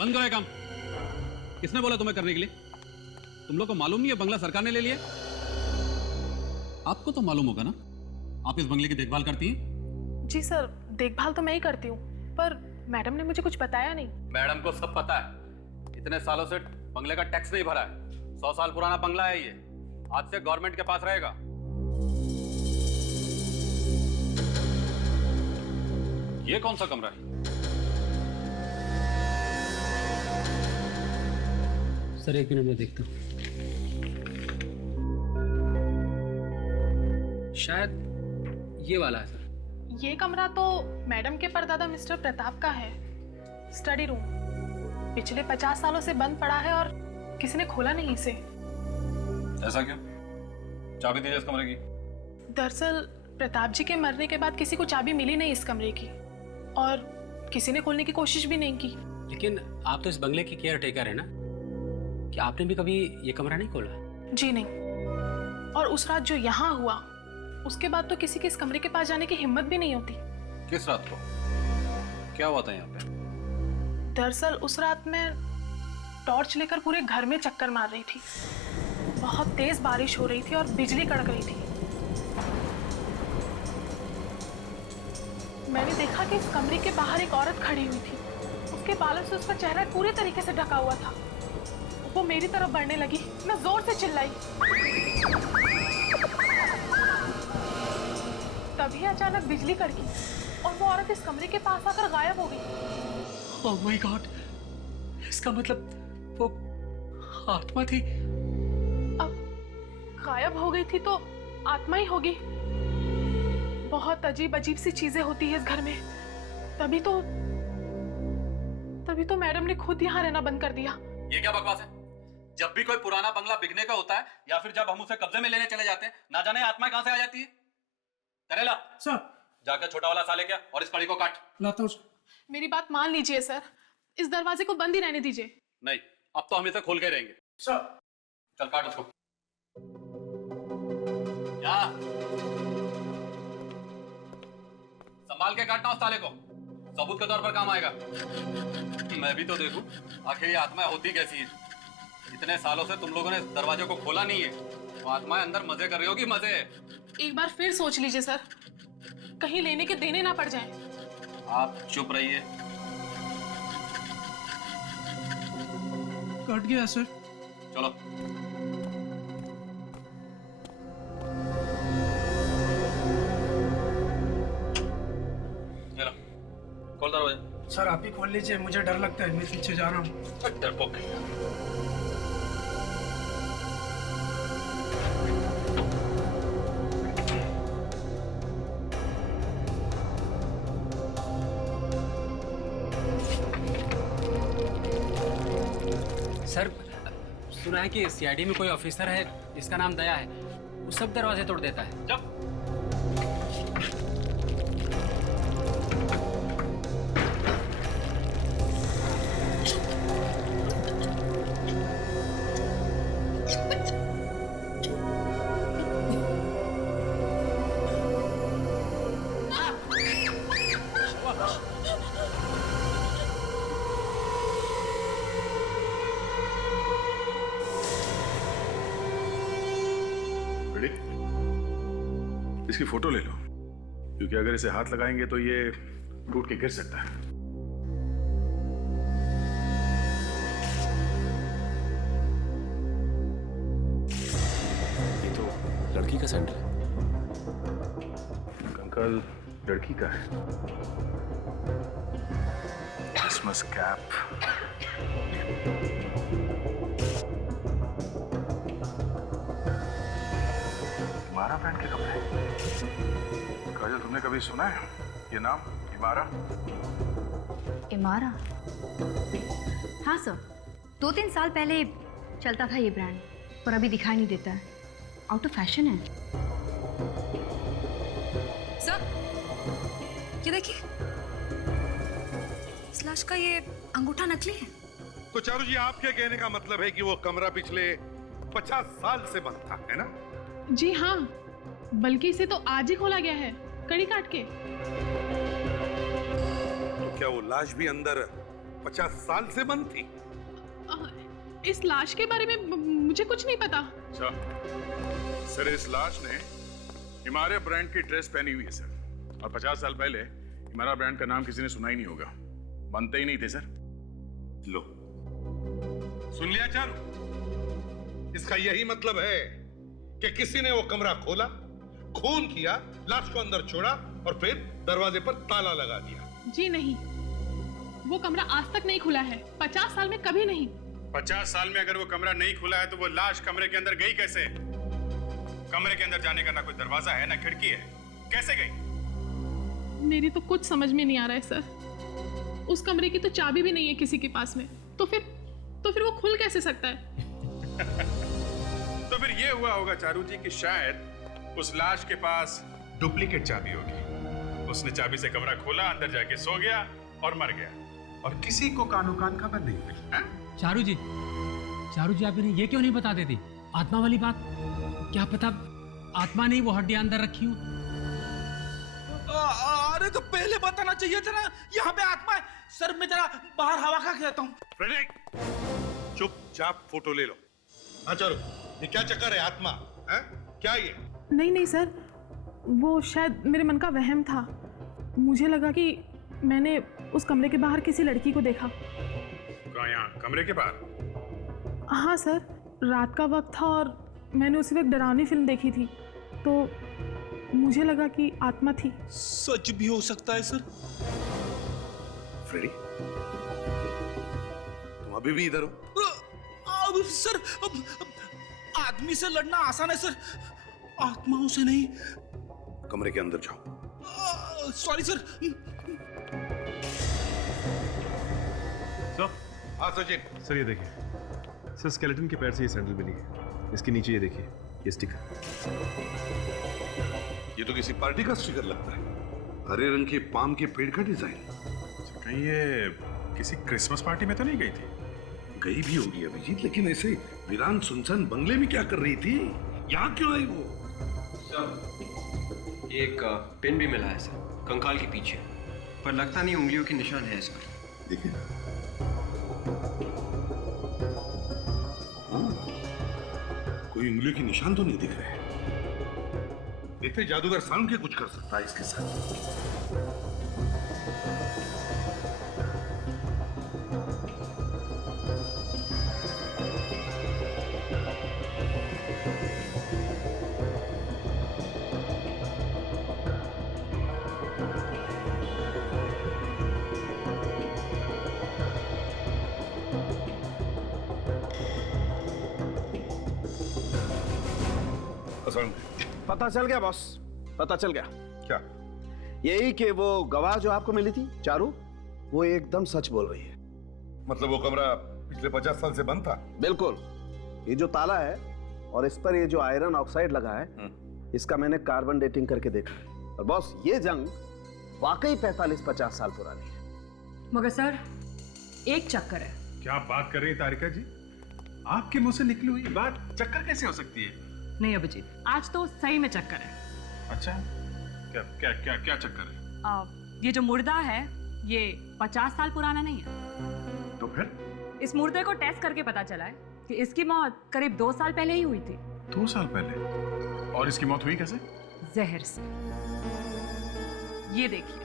बंद करो ये काम। किसने बोला तुम्हें करने के लिए? तुम लोग को मालूम नहीं है बंगला सरकार ने ले लिया? आपको तो मालूम होगा ना, आप इस बंगले की देखभाल करती हैं। जी सर, देखभाल तो मैं ही करती हूँ, पर मैडम ने मुझे कुछ बताया नहीं। मैडम को सब पता है। इतने सालों से बंगले का टैक्स नहीं भरा है। 100 साल पुराना बंगला है ये, आज से गवर्नमेंट के पास रहेगा। ये कौन सा कमरा है? सर 1 मिनट में देखता हूँ। शायद ये वाला है सर। ये कमरा तो मैडम के परदादा मिस्टर प्रताप का है, स्टडी रूम। पिछले 50 सालों से बंद पड़ा है और किसी ने खोला नहीं इसे। ऐसा क्यों? चाबी दीजिए इस कमरे की। दरअसल प्रताप जी के मरने के बाद किसी को चाबी मिली नहीं इस कमरे की, और किसी ने खोलने की कोशिश भी नहीं की। लेकिन आप तो इस बंगले की केयर टेकर है ना, कि आपने भी कभी ये कमरा नहीं खोला? जी नहीं। और उस रात जो यहाँ हुआ, उसके बाद तो किसी के इस कमरे के पास जाने की हिम्मत भी नहीं होती। किस रात को? क्या हुआ था यहाँ पे? दरअसल उस रात मैं टॉर्च लेकर पूरे घर में चक्कर मार रही थी। बहुत तेज बारिश हो रही थी और बिजली कड़क रही थी। मैंने देखा कि इस कमरे के बाहर एक औरत खड़ी हुई थी। उसके बालों से उसका चेहरा पूरी तरीके से ढका हुआ था। वो मेरी तरफ बढ़ने लगी। मैं जोर से चिल्लाई। तभी अचानक बिजली कड़की और वो औरत इस कमरे के पास आकर गायब हो गई। ओह माय गॉड, इसका मतलब वो आत्मा थी। अब गायब हो गई थी तो आत्मा ही होगी। बहुत अजीब अजीब सी चीजें होती है इस घर में। तभी तो मैडम ने खुद यहाँ रहना बंद कर दिया। ये क्या बकवास है? जब भी कोई पुराना बंगला बिकने का होता है या फिर जब हम उसे कब्जे में लेने चले जाते हैं, ना जाने आत्मा कहां से आ जाती है। करेला सर, जाकर छोटा वाला साले क्या और इस कड़ी को काट। लाता हूँ। मेरी बात मान लीजिए सर, इस दरवाजे को बंद ही रहने दीजिए। नहीं, अब तो हम इसे खोल के रहेंगे। सर, चल काट उसको। क्या? संभाल के काटना उस ताले को, सबूत के तौर पर काम आएगा। मैं भी तो देखूं आखिर ये आत्माएं होती कैसी है। इतने सालों से तुम लोगों ने दरवाजे को खोला नहीं है, वो आत्माएं अंदर मजे कर रही होगी। मजे। एक बार फिर सोच लीजिए सर, कहीं लेने के देने ना पड़ जाएं। आप चुप रहिए। कट गया सर। चलो। चलो खोल दरवाजा। सर आप ही खोल लीजिए, मुझे डर लगता है, मैं पीछे जा रहा हूँ। डरपोक। सर सुना है कि सीआईडी में कोई ऑफिसर है जिसका नाम दया है, वो सब दरवाजे तोड़ देता है। जब इसकी फोटो ले लो, क्योंकि अगर इसे हाथ लगाएंगे तो ये टूट के गिर सकता है। ये तो लड़की का सैंडल है। अंकल लड़की का है। Christmas cap. इमारा ब्रांड के कपड़े। काजल, तुमने कभी सुना है ये नाम, इमारा? इमारा? हाँ सर, 2-3 साल पहले चलता था ये ब्रांड, पर अभी दिखाई नहीं देता है। आउट ऑफ फैशन है। सर, ये देखिए, इस लाश का ये अंगूठा नकली है। तो चारू जी, आपके कहने का मतलब है कि वो कमरा पिछले 50 साल से बंद था, है ना? जी हाँ, बल्कि इसे तो आज ही खोला गया है, कड़ी काट के। तो क्या वो लाश भी अंदर 50 साल से बंद थी। इस लाश के बारे में मुझे कुछ नहीं पता। अच्छा सर, इस लाश ने हिमालय ब्रांड की ड्रेस पहनी हुई है सर, और 50 साल पहले हिमालय ब्रांड का नाम किसी ने सुना ही नहीं होगा, बनते ही नहीं थे सर। लो, सुन लिया चारू? इसका यही मतलब है कि किसी ने वो कमरा खोला, खून किया, लाश को अंदर छोड़ा और फिर दरवाजे पर ताला लगा दिया। जी नहीं, वो कमरा आज तक नहीं खुला है, 50 साल में कभी नहीं। 50 साल में अगर वो कमरा नहीं खुला है तो वो लाश कमरे के अंदर गई कैसे? कमरे के अंदर जाने का ना कोई दरवाजा है ना खिड़की है, कैसे गई? मेरी तो कुछ समझ में नहीं आ रहा है सर। उस कमरे की तो चाबी भी नहीं है किसी के पास में, तो फिर वो खुल कैसे सकता है? तो फिर ये हुआ होगा चारू जी कि शायद उस लाश के पास डुप्लीकेट चाबी होगी। उसने चाबी से कमरा खोला, अंदर जाके सो गया और मर गया, और किसी को कानो कान खबर नहीं हुई। चारू जी आप इन्हें ये क्यों नहीं बता देती आत्मा वाली बात? क्या पता आत्मा ने वो हड्डियां अंदर रखी हो। अरे तो पहले बताना चाहिए था ना, यहाँ पे आत्मा है। सर मैं जरा बाहर हवा खा के आता हूँ। फ्रेडरिक, चुपचाप फोटो ले लो। हाँ चारू, ये क्या चक्कर है? आत्मा है क्या ये? नहीं सर, वो शायद मेरे मन का वहम था। मुझे लगा कि मैंने उस कमरे के बाहर किसी लड़की को देखा। कहाँ? यहाँ कमरे के बाहर? हाँ सर, रात का वक्त था और मैंने उसी वक्त डरावनी फिल्म देखी थी, तो मुझे लगा कि आत्मा थी। सच भी हो सकता है सर। फ्रेडी, तुम अभी भी इधर हो? सर आदमी से लड़ना आसान है सर, आत्माओं से नहीं। कमरे के अंदर जाओ। Sorry sir. हाँ सचिन। सर ये देखिए सर, स्केलेटन के पैर से ये सैंडल मिली है, इसके नीचे ये देखिए ये स्टिकर। ये तो किसी पार्टी का स्टिकर लगता है, हरे रंग के पाम के पेड़ का डिजाइन। कहीं ये किसी क्रिसमस पार्टी में तो नहीं गई थी? गई भी होगी अभिजीत, लेकिन ऐसे वीरान सुनसान बंगले में क्या कर रही थी? यहाँ क्यों आई वो? सर एक पिन भी मिला है सर, कंकाल के पीछे, पर लगता नहीं उंगलियों के निशान है इस पर। देखिए, कोई उंगलियों के निशान तो नहीं दिख रहे। देखते जादूगर साउंड के कुछ कर सकता है इसके साथ। पता चल गया बॉस, पता चल गया। क्या? यही कि वो गवाह जो आपको मिली थी चारू, वो एकदम सच बोल रही है। मतलब वो कमरा पिछले 50 साल से बंद था? बिल्कुल। ये जो ताला है और इस पर ये जो आयरन ऑक्साइड लगा है, इसका मैंने कार्बन डेटिंग करके देखा है। और बॉस ये जंग वाकई 45-50 साल पुरानी है। मगर सर एक चक्कर है। क्या बात कर रही है तारिका जी? आपके मुंह से निकली हुई बात चक्कर कैसे हो सकती है? नहीं अभिजीत, आज तो सही में चक्कर है। अच्छा, क्या क्या क्या क्या चक्कर है? ये जो मुर्दा है ये 50 साल पुराना नहीं है। तो फिर? इस मुर्दे को टेस्ट करके पता चला है कि इसकी मौत करीब 2 साल पहले ही हुई थी। 2 साल पहले? और इसकी मौत हुई कैसे? जहर से। ये देखिए,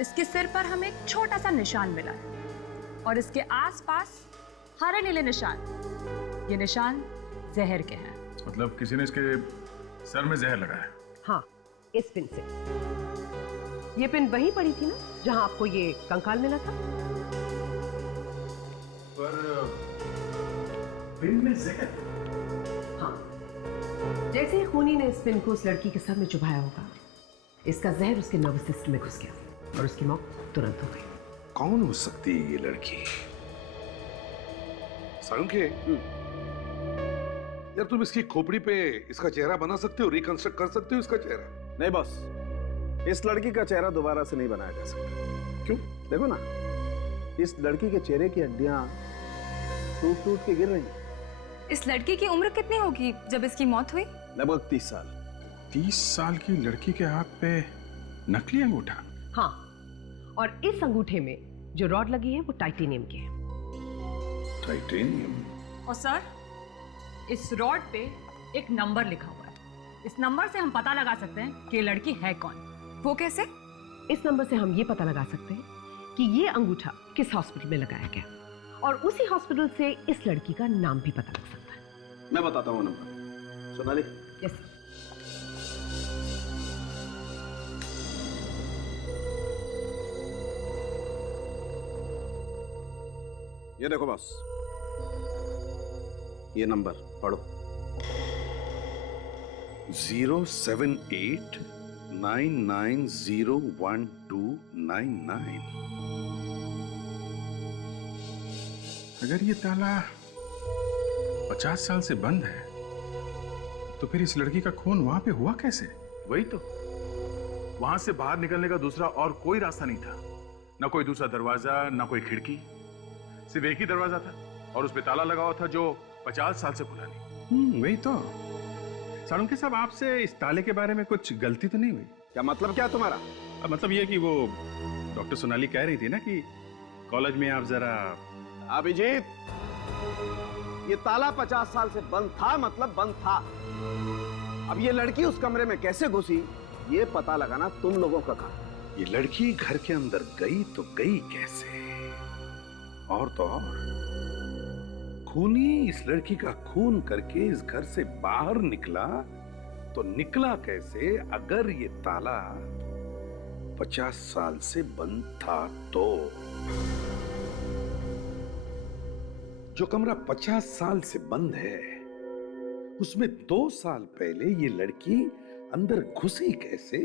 इसके सिर पर हमें एक छोटा सा निशान मिला है और इसके आसपास हरे नीले निशान। ये निशान जहर के हैं। मतलब किसी ने इसके सर में जहर लगाया? हाँ, इस पिन से। ये पिन वहीं पड़ी थी ना जहां आपको ये कंकाल मिला था। पर पिन में जहर? हाँ, जैसे ही खूनी ने इस पिन को उस लड़की के सर में चुभाया होगा, इसका जहर उसके नर्वस सिस्टम में घुस गया और उसकी मौत तुरंत हो गई। कौन हो सकती है ये लड़की? सारंगे, यार तुम इसकी खोपड़ी पे इसका चेहरा बना सकते हो, रिकंस्ट्रक्ट कर सकते हो इसका चेहरा? नहीं बॉस, इस लड़की का चेहरा दोबारा से नहीं बनाया जा सकता। क्यों? देखो ना, इस लड़की के चेहरे की हड्डियां टूट टूट के गिर रही हैं। इस लड़की की उम्र कितनी होगी जब इसकी मौत हुई? लगभग 30 साल। 30 साल की लड़की के हाथ पे नकली अंगूठा? हाँ, और इस अंगूठे में जो रॉड लगी है वो टाइटेनियम की है। टाइटेनियम? और सर, इस रॉड पे एक नंबर लिखा हुआ है। इस नंबर से हम पता लगा सकते हैं कि ये लड़की है कौन। वो कैसे? इस नंबर से हम ये पता लगा सकते हैं कि ये अंगूठा किस हॉस्पिटल में लगाया गया, और उसी हॉस्पिटल से इस लड़की का नाम भी पता लग सकता है। मैं बताता हूँ नंबर। सोनाली? यस। ये देखो बॉस, ये नंबर पढ़ो। 07899012299। अगर ये ताला 50 साल से बंद है तो फिर इस लड़की का खून वहां पे हुआ कैसे? वही तो, वहां से बाहर निकलने का दूसरा और कोई रास्ता नहीं था। ना कोई दूसरा दरवाजा, ना कोई खिड़की, सिर्फ एक ही दरवाजा था और उस पे ताला लगा हुआ था जो 50 साल से खुला नहीं। वही तो। सालुंके साहब, आपसे इस ताले के बारे में कुछ गलती तो नहीं हुई? क्या मतलब क्या तुम्हारा? मतलब ये कि वो डॉक्टर सोनाली कह रही थी ना कि कॉलेज में आप जरा। अभिजीत, ये ताला 50 साल से बंद था, मतलब बंद था। अब ये लड़की उस कमरे में कैसे घुसी, ये पता लगाना तुम लोगों का काम। ये लड़की घर के अंदर गई तो गई कैसे? और तो और खूनी इस लड़की का खून करके इस घर से बाहर निकला तो निकला कैसे अगर ये ताला 50 साल से बंद था तो? जो कमरा 50 साल से बंद है उसमें 2 साल पहले ये लड़की अंदर घुसी कैसे?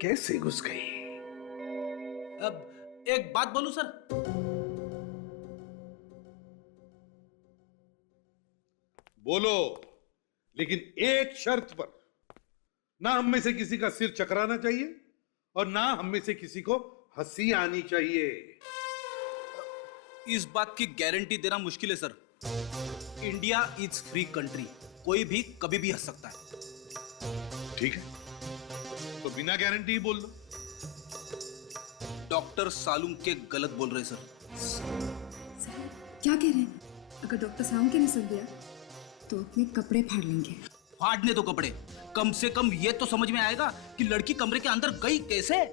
कैसे घुस गई? अब एक बात बोलूं सर? बोलो, लेकिन एक शर्त पर। ना हम में से किसी का सिर चकराना चाहिए और ना हम में से किसी को हंसी आनी चाहिए। इस बात की गारंटी देना मुश्किल है sir. India is free country, कोई भी कभी भी हंस सकता है। ठीक है, तो बिना गारंटी ही बोल दो। डॉक्टर सालुंके गलत बोल रहे सर। क्या कह रहे हैं? अगर डॉक्टर सालुंके ने सुन लिया तो अपने कपड़े फाड़ लेंगे। फाड़ने दो कपड़े, कम से कम ये तो समझ में आएगा कि लड़की कमरे के अंदर गई कैसे।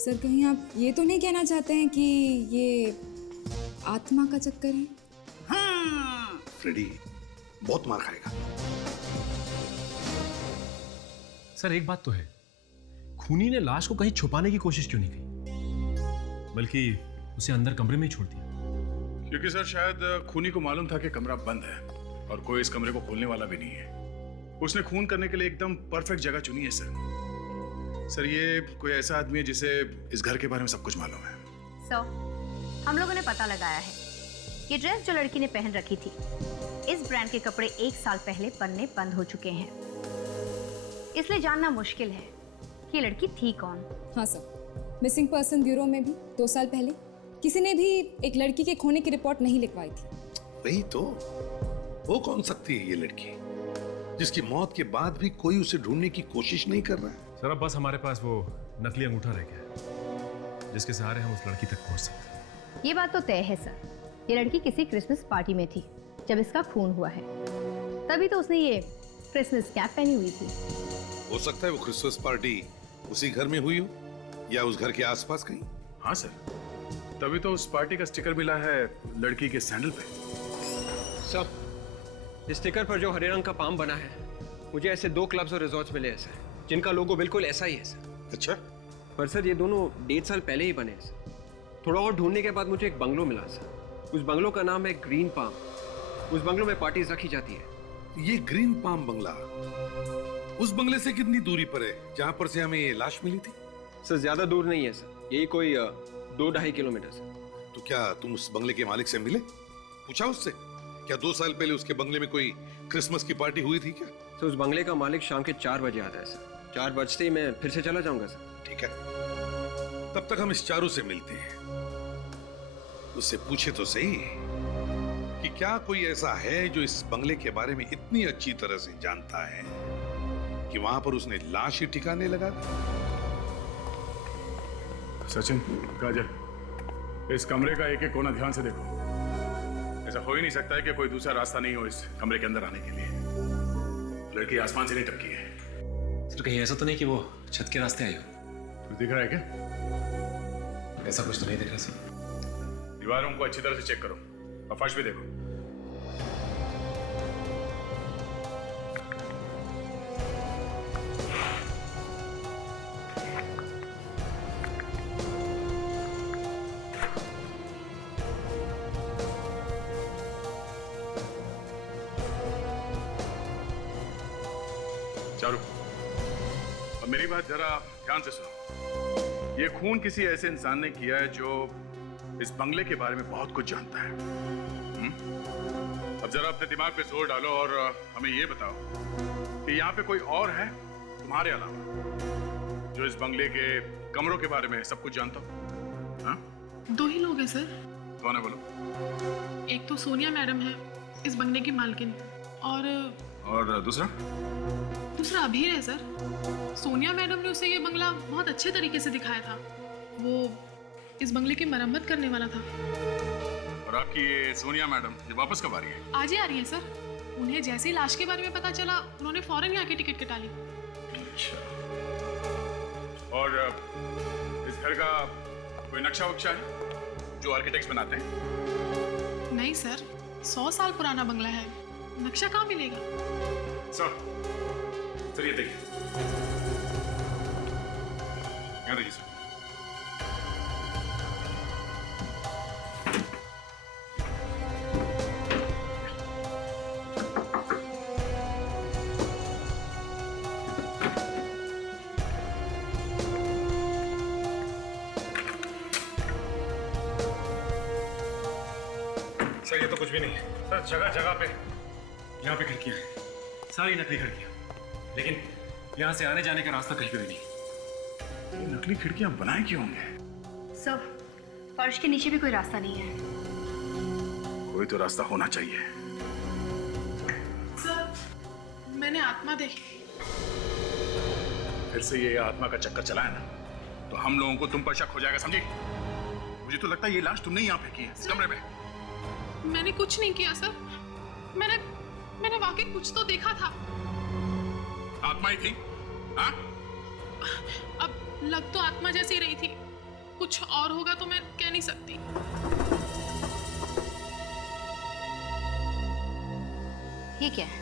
सर, कहीं आप ये तो नहीं कहना चाहते हैं कि ये आत्मा का चक्कर है? हाँ। फ्रेडी बहुत मार खाएगा। सर, एक बात तो है, खूनी ने लाश को कहीं छुपाने की कोशिश क्यों नहीं की, बल्कि उसे अंदर कमरे में ही छोड़ दिया? क्योंकि सर शायद खूनी को मालूम था कि कमरा बंद है और कोई इस कमरे को खोलने वाला भी नहीं है। उसने खून करने के लिए एकदम परफेक्ट जगह चुनी है सर। सर, ये कोई ऐसा आदमी है जिसे इस घर के बारे में सब कुछ मालूम है। हम लोगों ने पता लगाया है, ये ड्रेस जो लड़की ने पहन रखी थी, इस ब्रांड के कपड़े 1 साल पहले बनने बंद हो चुके हैं। इसलिए जानना मुश्किल है कि ये लड़की थी कौन। हाँ सर, मिसिंग पर्सन ब्यूरो में भी 2 साल पहले किसी ने भी एक लड़की के खोने की रिपोर्ट नहीं लिखवाई थी। वही तो, वो कौन सकती है ये लड़की जिसकी मौत के बाद भी कोई उसे ढूंढने की कोशिश नहीं कर रहा है? सर, अब बस हमारे पास वो नकली अंगूठा रह गया है जिसके सहारे हम उस लड़की तक पहुंच सकते हैं। ये बात तो तय है सर, ये लड़की किसी क्रिसमस पार्टी में थी जब इसका खून हुआ है, तभी तो उसने ये क्रिसमस कैप पहनी हुई थी। हो सकता है वो क्रिसमस पार्टी उसी घर में हुई हो या उस घर के आसपास कहीं। हाँ सर, तभी तो उस पार्टी का स्टिकर मिला है लड़की के सैंडल पे। सब इस स्टिकर पर जो हरे रंग का पाम बना है, मुझे ऐसे 2 क्लब्स और रिजॉर्ट्स मिले हैं सर, जिनका लोगो बिल्कुल ऐसा ही है सर। अच्छा, पर सर ये दोनों 1.5 साल पहले ही बने हैं सर। थोड़ा और ढूंढने के बाद मुझे एक बंगलो मिला सर। उस बंगलो का नाम है ग्रीन पाम। उस बंगलो में पार्टीज रखी जाती है। ये ग्रीन पाम बंगला उस बंगले से कितनी दूरी पर है जहां पर से हमें ये लाश मिली थी? सर ज्यादा दूर नहीं है सर, यही कोई 2-2.5 किलोमीटर सर। तो क्या तुम उस बंगले के मालिक से मिले, पूछा उससे क्या 2 साल पहले उसके बंगले में कोई क्रिसमस की पार्टी हुई थी क्या? सर उस बंगले का मालिक शाम के 4 बजे आता है सर। 4 बजते ही मैं फिर से चला जाऊंगा सर। ठीक है, तब तक हम इस चारों से मिलते हैं। उससे पूछे तो सही कि क्या कोई ऐसा है जो इस बंगले के बारे में इतनी अच्छी तरह से जानता है कि वहां पर उसने लाश ही ठिकाने लगा दी। सचिन, काजल, इस कमरे का एक एक कोना ध्यान से देखो। ऐसा हो ही नहीं सकता है कि कोई दूसरा रास्ता नहीं हो इस कमरे के अंदर आने के लिए। लड़की आसमान से नहीं टपकी है। सर कहीं ऐसा तो नहीं कि वो छत के रास्ते आई हो? कुछ दिख रहा है क्या? ऐसा कुछ तो नहीं दिख रहा सर। दीवारों को अच्छी तरह से चेक करो और फर्श भी देखो। चारू, अब मेरी बात जरा ध्यान से सुनो। ये खून किसी ऐसे इंसान ने किया है जो इस बंगले के बारे में बहुत कुछ जानता है। अब जरा अपने दिमाग पे जोर डालो और हमें ये बताओ कि यहाँ पे कोई और है तुम्हारे अलावा जो इस बंगले के कमरों के बारे में सब कुछ जानता हो? हाँ? 2 ही लोग हैं सर। कौन है बोलो? एक तो सोनिया मैडम है, इस बंगले की मालकिन, और दूसरा अभीर है सर। सोनिया मैडम ने उसे ये बंगला बहुत अच्छे तरीके से दिखाया था। वो इस बंगले की मरम्मत करने वाला था। और आपकी ये सोनिया मैडम ये वापस कब आ रही है? आज ही आ रही है सर। उन्हें जैसे ही लाश के बारे में पता चला, उन्होंने फौरन यहाँ की टिकट कटा ली। अच्छा। और इस घर का कोई नक्शा वक्शा है जो आर्किटेक्ट्स बनाते हैं? नहीं सर, 100 साल पुराना बंगला है, नक्शा कहाँ मिलेगा? सर ये देखिए, यहाँ देखिए सर। सर ये तो कुछ भी नहीं है सर। जगह जगह पे यहाँ पे खिड़कियां हैं, सारी नकली खिड़कियां, लेकिन यहाँ से आने जाने का रास्ता कहीं भी नहीं। ये नकली खिड़कियां बनाए क्यों होंगे? सर, फर्श के नीचे भी कोई रास्ता नहीं है। कोई तो रास्ता होना चाहिए। सर, मैंने आत्मा देखी। फिर से ये आत्मा का चक्कर चला है ना, तो हम लोगों को तुम पर शक हो जाएगा, समझी? मुझे तो लगता है ये लाश तुमने यहाँ फेंकी है इस कमरे में। मैंने कुछ नहीं किया सर। मैंने वाकई कुछ तो देखा था। आत्मा ही थी? हाँ? अब लग तो आत्मा जैसी रही थी, कुछ और होगा तो मैं कह नहीं सकती। ये क्या है?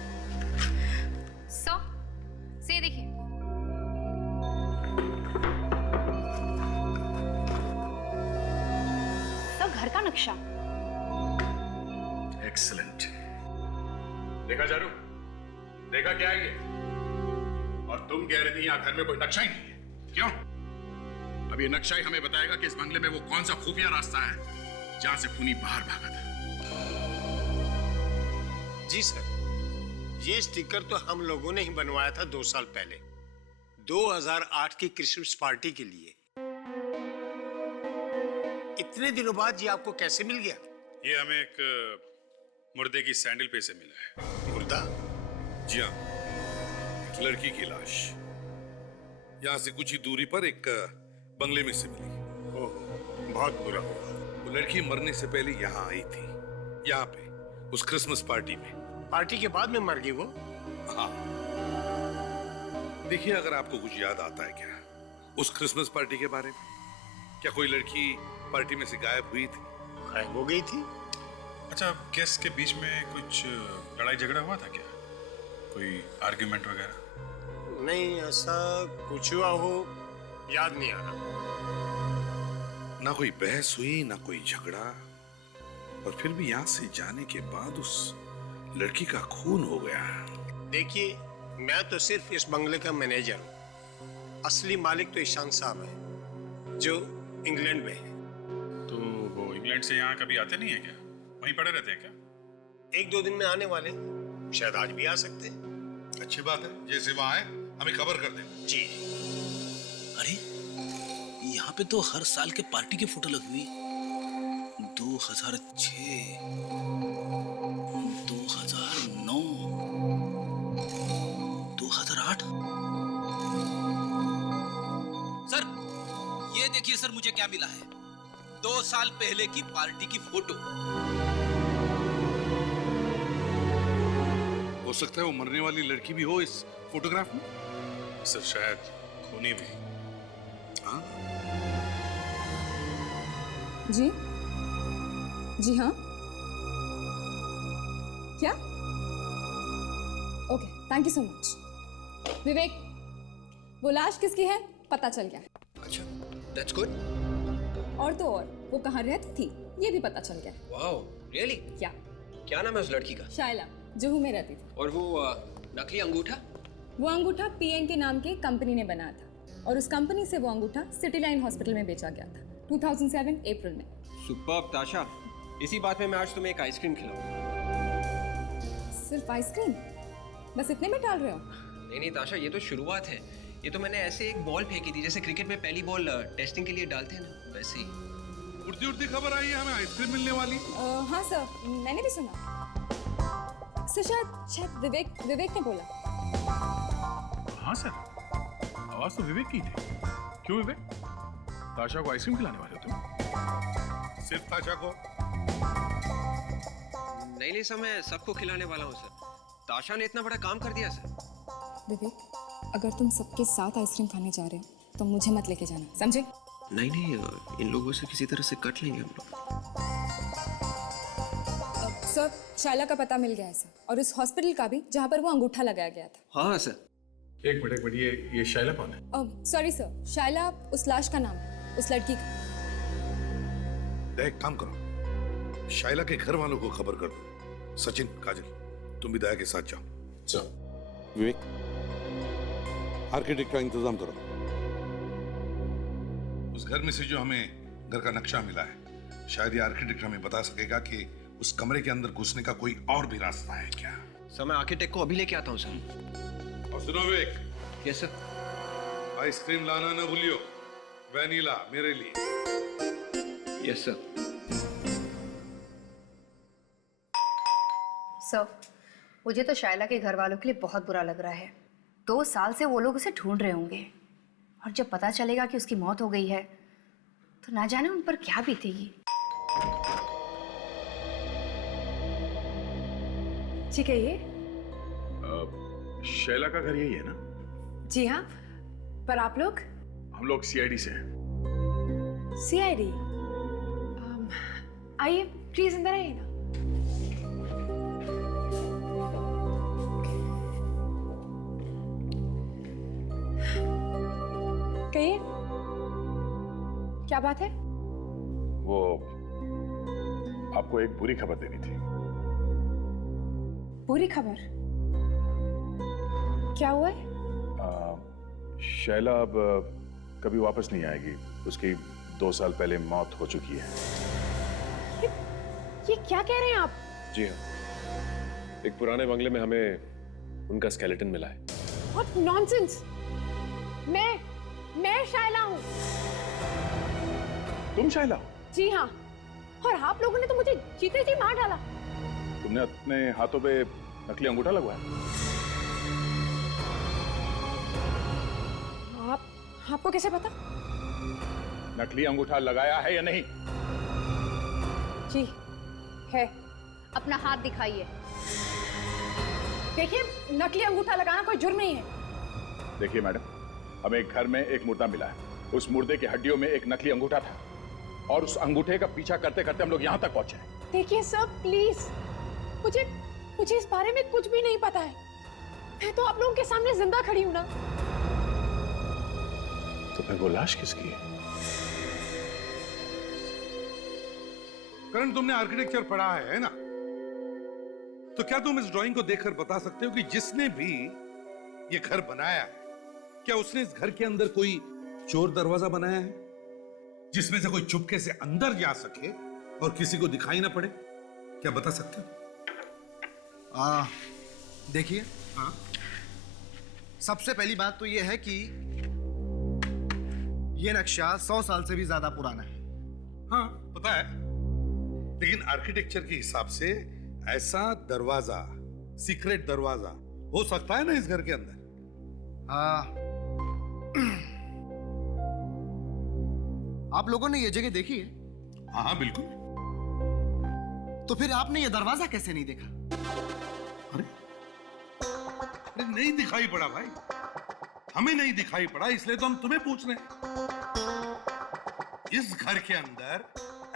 से देखिए। तो घर का नक्शा। एक्सीलेंट। देखा चारू? देखा क्या है ये? और तुम कह रही थी यहाँ घर में कोई नक्शा ही नहीं है, क्यों? अब ये नक्शा ही हमें बताएगा कि इस बंगले में वो कौन सा खुफिया रास्ता है जहां से खूनी बाहर भागा था। जी सर, ये स्टिकर तो हम लोगों ने ही बनवाया था 2 साल पहले, 2008 की क्रिसमस पार्टी के लिए। इतने दिनों बाद ये आपको कैसे मिल गया? ये हमें एक मुर्दे की सैंडल पे से मिला है। मुर्दा? जी हाँ, एक लड़की की लाश यहाँ से कुछ ही दूरी पर एक बंगले में से मिली। ओह, बहुत बुरा हुआ। वो लड़की मरने से पहले यहाँ आई थी, यहाँ पे उस क्रिसमस पार्टी में। पार्टी के बाद में मर गई वो? हाँ। देखिए, अगर आपको कुछ याद आता है क्या उस क्रिसमस पार्टी के बारे में? क्या कोई लड़की पार्टी में से गायब हुई थी? गायब हो गई थी? अच्छा, गेस्ट के बीच में कुछ लड़ाई झगड़ा हुआ था क्या? कोई आर्ग्यूमेंट वगैरह? नहीं, ऐसा कुछ हुआ हो, याद नहीं आ रहा। ना कोई बहस हुई, ना कोई झगड़ा, और फिर भी यहाँ से जाने के बाद उस लड़की का खून हो गया। देखिए, मैं तो सिर्फ इस बंगले का मैनेजर हूँ। असली मालिक तो ईशान साहब है, जो इंग्लैंड में है। तो वो इंग्लैंड से यहाँ कभी आते नहीं है क्या? वहीं पड़े रहते हैं क्या? 1-2 दिन में आने वाले, शायद आज भी आ सकते हैं। अच्छी बात है, जैसे वहां आए हमें खबर कर देना। जी। अरे, यहाँ पे तो हर साल के पार्टी की फोटो लगी हुई। 2006, 2009, 2008। सर, ये देखिए सर, मुझे क्या मिला है। 2 साल पहले की पार्टी की फोटो। हो सकता है वो मरने वाली लड़की भी हो इस फोटोग्राफ में। सर शायद खूनी भी। हाँ? जी जी हाँ, क्या? Okay, thank you so much. Vivek, वो लाश किसकी है पता चल गया। अच्छा, दैट्स गुड। और तो और वो कहाँ रहती थी ये भी पता चल गया। Wow, really? क्या नाम है उस लड़की का? शायला, जुहू में रहती थी। और वो नकली अंगूठा? वो अंगूठा पीएन के नाम के कंपनी ने बनाया था और उस कंपनी से वो अंगूठा सिटी लाइन हॉस्पिटल में बेचा गया था 2007 अप्रैल में। सुपर्ब ताशा, इसी बात में मैं आज तुम्हें एक आइसक्रीम खिलाऊंगा। सिर्फ आइसक्रीम? बस इतने में टाल रहे हो? नहीं ताशा, ये तो शुरुआत है। ये तो मैंने ऐसे एक बॉल फेंकी थी जैसे क्रिकेट में पहली बॉल टेस्टिंग के लिए डालते हैं ना, वैसे ही। उड़ती उड़ती खबर आई है हमें आइसक्रीम मिलने वाली। हाँ सर, मैंने भी सुना। सर शायद विवेक ने बोला। हाँ सर, आवाज तो विवेक की थी। क्यों विवेक? ताशा को आइसक्रीम खिलाने वाले हो तुम? सिर्फ ताशा को? नहीं सर, मैं सबको खिलाने वाला हूँ सर। ताशा ने इतना बड़ा काम कर दिया सर। विवेक, अगर तुम सबके साथ आइसक्रीम खाने जा रहे हो तो मुझे मत लेके जाना, समझे? नहीं, इन लोगों से किसी तरह से कट लेंगे हम लोग। सर, शायला का पता मिल गया है सर, और उस हॉस्पिटल का भी जहाँ पर वो अंगूठा लगाया गया था। हाँ सर। एक मिनट, ये शायला कौन है? सॉरी सर, शायला उस लाश का नाम है, उस लड़की का। एक काम करो, शायला के घर वालों को खबर कर दो। सचिन, काजल, तुम भी दया के साथ जाओ। विवेक, आर्किटेक्ट का इंतजाम करो। उस घर में से जो हमें घर का नक्शा मिला है, शायद ये आर्किटेक्ट हमें बता सकेगा कि उस कमरे के अंदर घुसने का कोई और भी रास्ता है क्या। सर, मैं आर्किटेक्ट को अभी लेके आता हूँ सर। और सुनो विवेक। Yes sir. आइसक्रीम लाना ना भूलियो, वैनिला मेरे लिए। Yes sir. सर, मुझे तो शायला के घर वालों के लिए बहुत बुरा लग रहा है। 2 साल से वो लोग उसे ढूंढ रहे होंगे और जब पता चलेगा कि उसकी मौत हो गई है तो ना जाने उन पर क्या बीतेगी। जी कहिए। शैला का घर यही है ना? जी हाँ, पर आप लोग? हम लोग सीआईडी से हैं। सीआईडी? आइए प्लीज अंदर आइए ना। कहिए, क्या बात है? वो आपको एक बुरी खबर देनी थी। बुरी खबर? क्या हुआ है? शैला अब कभी वापस नहीं आएगी। उसकी 2 साल पहले मौत हो चुकी है। ये क्या कह रहे हैं आप? जी हाँ, एक पुराने बंगले में हमें उनका स्केलेटन मिला है। What nonsense! मैं शायला हूँ। तुम शायला हो? जी हाँ, और आप लोगों ने तो मुझे जीते जी मार डाला। तुमने अपने हाथों पे नकली अंगूठा लगवाया? आपको कैसे पता? नकली अंगूठा लगाया है या नहीं? जी है। अपना हाथ दिखाइए। देखिए, नकली अंगूठा लगाना कोई जुर्म नहीं है। देखिए मैडम, हमें एक घर में एक मुर्दा मिला है। उस मुर्दे की हड्डियों में एक नकली अंगूठा था और उस अंगूठे का पीछा करते करते हम लोग यहाँ तक पहुंचे। देखिए सर, प्लीज, मुझे इस बारे में कुछ भी नहीं पता है। मैं तो आप लोगों के सामने जिंदा खड़ी हूँ ना। तो फिर वो लाश किसकी है? करण, तुमने आर्किटेक्चर पढ़ा है ना? तो क्या तुम इस ड्राइंग को देखकर बता सकते हो कि जिसने भी ये घर बनाया है, क्या उसने इस घर के अंदर कोई चोर दरवाजा बनाया है जिसमें से कोई चुपके से अंदर जा सके और किसी को दिखाई ना पड़े? क्या बता सकते हो? देखिए, सबसे पहली बात तो यह है कि यह नक्शा 100 साल से भी ज्यादा पुराना है। हाँ, पता है, लेकिन आर्किटेक्चर के हिसाब से ऐसा दरवाजा, सीक्रेट दरवाजा हो सकता है ना इस घर के अंदर? आप लोगों ने ये जगह देखी है? हाँ हाँ बिल्कुल। तो फिर आपने ये दरवाजा कैसे नहीं देखा? अरे नहीं दिखाई पड़ा भाई, हमें नहीं दिखाई पड़ा, इसलिए तो हम तुम्हें पूछ रहे हैं। इस घर के अंदर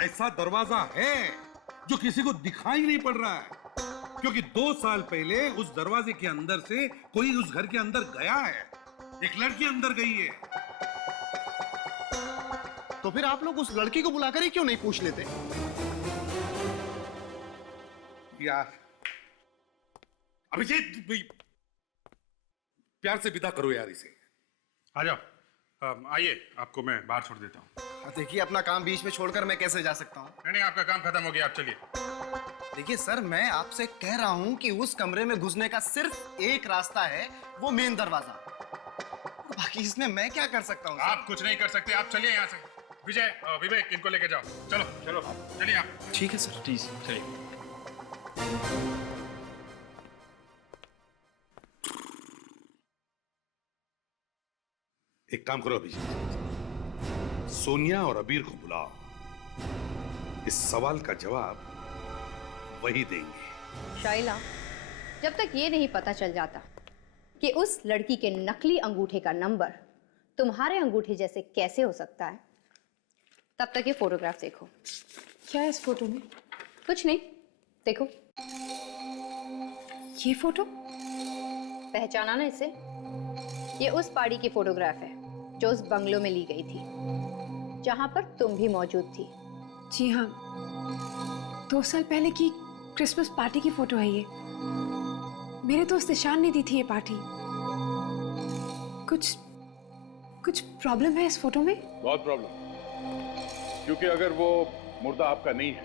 ऐसा दरवाजा है जो किसी को दिखाई नहीं पड़ रहा है, क्योंकि 2 साल पहले उस दरवाजे के अंदर से कोई उस घर के अंदर गया है, एक लड़की अंदर गई है। तो फिर आप लोग उस लड़की को बुलाकर ही क्यों नहीं पूछ लेते? यार अभिजीत भाई, प्यार से विदा करो यार इसे। आ जाओ, आइए, आपको मैं बाहर छोड़ देता हूँ। देखिए, अपना काम बीच में छोड़कर मैं कैसे जा सकता हूँ? नहीं, आपका काम खत्म हो गया, आप चलिए। देखिए सर, मैं आपसे कह रहा हूँ कि उस कमरे में घुसने का सिर्फ एक रास्ता है, वो मेन दरवाजा। बाकी इसमें मैं क्या कर सकता हूँ? आप कुछ नहीं कर सकते, आप चलिए यहाँ से। विजय, विवेक, इनको लेके जाओ। चलो चलो, चलिए आप। ठीक है सर। ठीक, चलिए। एक काम करो अभिजीत, सोनिया और अबीर को बुलाओ, इस सवाल का जवाब वही देंगे। शाइला, जब तक ये नहीं पता चल जाता कि उस लड़की के नकली अंगूठे का नंबर तुम्हारे अंगूठे जैसे कैसे हो सकता है, तब तक ये फोटोग्राफ देखो। क्या है इस फोटो में? कुछ नहीं, देखो। ये फोटो पहचाना ना इसे? ये उस पार्टी की फोटोग्राफ है जो उस बंगलो में ली गई थी, जहां पर तुम भी मौजूद थी। जी हाँ, 2 साल पहले की क्रिसमस पार्टी की फोटो है ये। मेरे दोस्त निशान ने दी थी ये पार्टी। कुछ प्रॉब्लम है इस फोटो में? बहुत प्रॉब्लम, क्योंकि अगर वो मुर्दा आपका नहीं है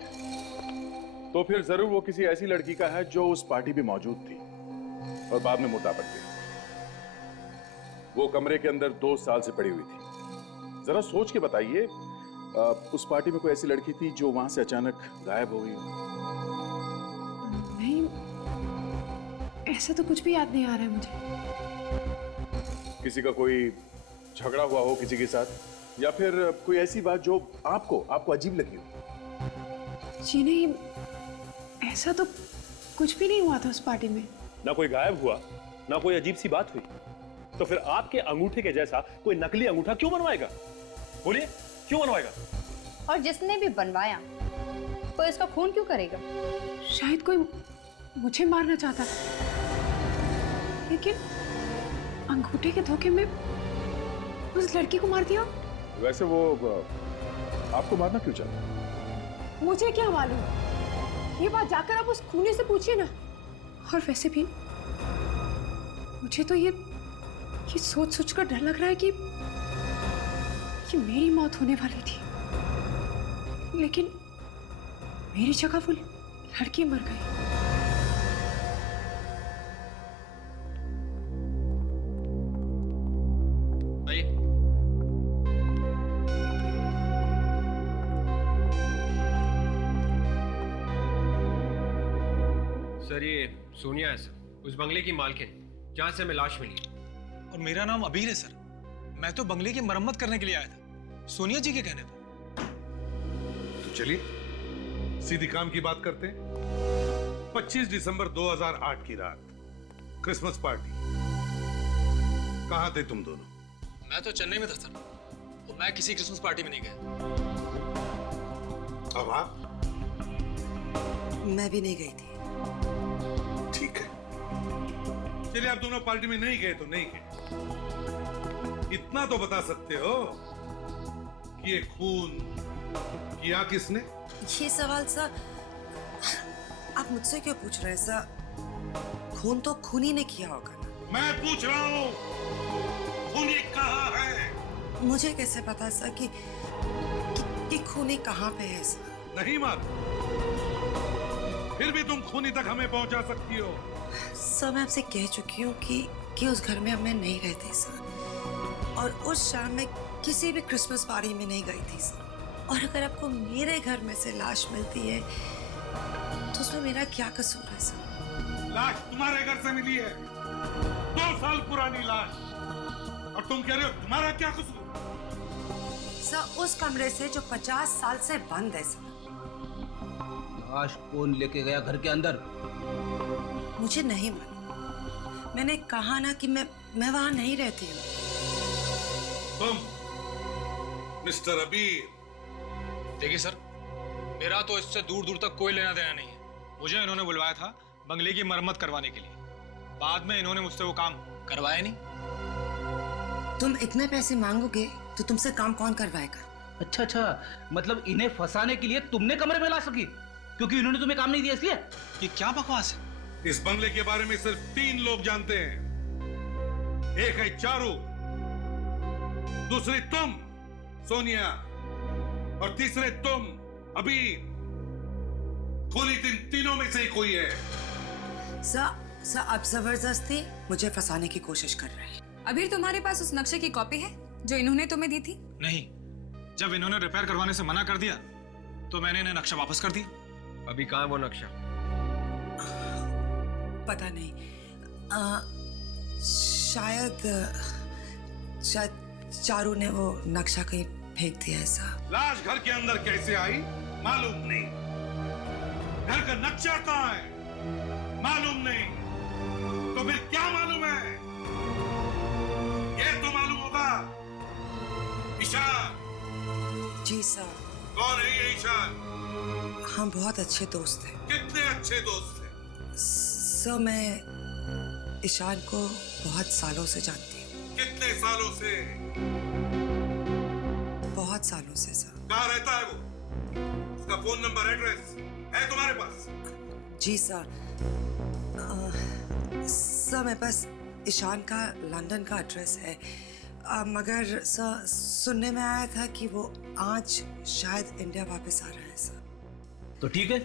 तो फिर जरूर वो किसी ऐसी लड़की का है जो उस पार्टी में मौजूद थी और बाद में मुर्दा बन गई। वो कमरे के अंदर 2 साल से पड़ी हुई थी। जरा सोच के बताइए, उस पार्टी में कोई ऐसी लड़की थी जो वहां से अचानक गायब हो गई? नहीं, ऐसा तो कुछ भी याद नहीं आ रहा है मुझे। किसी का कोई झगड़ा हुआ हो किसी के साथ, या फिर कोई ऐसी बात जो आपको अजीब लगी हो? जी नहीं, ऐसा तो कुछ भी नहीं हुआ था उस पार्टी में। ना कोई गायब हुआ, ना कोई अजीब सी बात हुई, तो फिर आपके अंगूठे के जैसा कोई नकली अंगूठा क्यों बनवाएगा? बोलिए, क्यों बनवाएगा? और जिसने भी बनवाया कोई इसका खून क्यों करेगा? शायद कोई मुझे मारना चाहता था, लेकिन अंगूठे के धोखे में उस लड़की को मार दिया। वैसे वो आपको मारना क्यों चाहता? मुझे क्या मालूम, ये बात जाकर आप उस खूनी से पूछिए ना। और वैसे भी मुझे तो ये सोच कर डर लग रहा है कि मेरी मौत होने वाली थी, लेकिन मेरी जगह वो लड़की मर गई। सर, ये सोनिया है सर, उस बंगले की मालकिन जहां से हमें लाश मिली। और मेरा नाम अबीर है सर, मैं तो बंगले की मरम्मत करने के लिए आया था, सोनिया जी के कहने पर। तो चलिए सीधी काम की बात करते हैं। 25 दिसंबर 2008 की रात, क्रिसमस पार्टी। कहां थे तुम दोनों? मैं तो चेन्नई में था सर, तो मैं किसी क्रिसमस पार्टी में नहीं गया। अब आप? मैं भी नहीं गई थी। ठीक है, चलिए आप दोनों पार्टी में नहीं गए तो नहीं गए। इतना तो बता सकते हो कि ये खून किया किसने? ये सवाल सर आप मुझसे क्यों पूछ रहे हैं सर? खून तो खूनी ने किया होगा ना। मैं पूछ रहा हूँ खूनी कहाँ है? मुझे कैसे पता सर कि खूनी कहाँ पे है सर? नहीं मालूम, फिर भी तुम खूनी तक हमें पहुंचा सकती हो। सर, मैं आपसे कह चुकी हूँ कि उस घर में हम नहीं रहते सर, और उस शाम में किसी भी क्रिसमस पार्टी में नहीं गई थी सर। और अगर आपको मेरे घर में से लाश मिलती है तो उसमें मेरा क्या कसूर है सर? लाश तुम्हारे घर से मिली है, 2 साल पुरानी लाश, और तुम कह रहे हो तुम्हारा क्या कसूर? सर उस कमरे से जो 50 साल से बंद है सर। लाश कौन लेके गया घर के अंदर? मुझे नहीं मालूम, मैंने कहा ना कि मैं वहां नहीं रहती हूँ। तुम मिस्टर अबीर। देखिए सर, मेरा तो इससे दूर दूर तक कोई लेना देना नहीं है। मुझे इन्होंने बुलवाया था बंगले की मरम्मत करवाने के लिए। बाद में इन्होंने मुझसे वो काम करवाया नहीं। तुम इतने पैसे मांगोगे तो तुमसे काम कौन करवाएगा? अच्छा, मतलब इन्हें फंसाने के लिए तुमने कमरे में ला सकी क्योंकि इन्होंने तुम्हें काम नहीं दिया इसलिए? ये क्या बकवास है? इस बंगले के बारे में सिर्फ 3 लोग जानते हैं। एक है चारू, दूसरी तुम सोनिया, और तीसरे तुम अबीर। खूनी तीनों में से ही कोई है। सर अब जबरदस्ती मुझे फंसाने की कोशिश कर रहे हैं। अबीर, तुम्हारे पास उस नक्शे की कॉपी है जो इन्होंने तुम्हें दी थी? नहीं, जब इन्होंने रिपेयर करवाने से मना कर दिया तो मैंने इन्हें नक्शा वापस कर दिया। अभी कहाँ है वो नक्शा? पता नहीं, शायद चारू ने वो नक्शा कहीं फेंक दिया ऐसा। लाश घर के अंदर कैसे आई मालूम नहीं। घर का नक्शा कहाँ है मालूम नहीं। तो फिर क्या मालूम है? ये तो मालूम होगा। ईशान। जी सर। कौन है ये ईशान? हम बहुत अच्छे दोस्त हैं। कितने अच्छे दोस्त हैं? सर मैं ईशान को बहुत सालों से जानती हूँ। कितने सालों से? बहुत सालों से सर। कहाँ रहता है वो? उसका फोन नंबर, एड्रेस है तुम्हारे पास? जी सर। सर मेरे पास ईशान का लंदन का एड्रेस है, मगर सर सुनने में आया था कि वो आज शायद इंडिया वापस आ रहा है सर। तो ठीक है,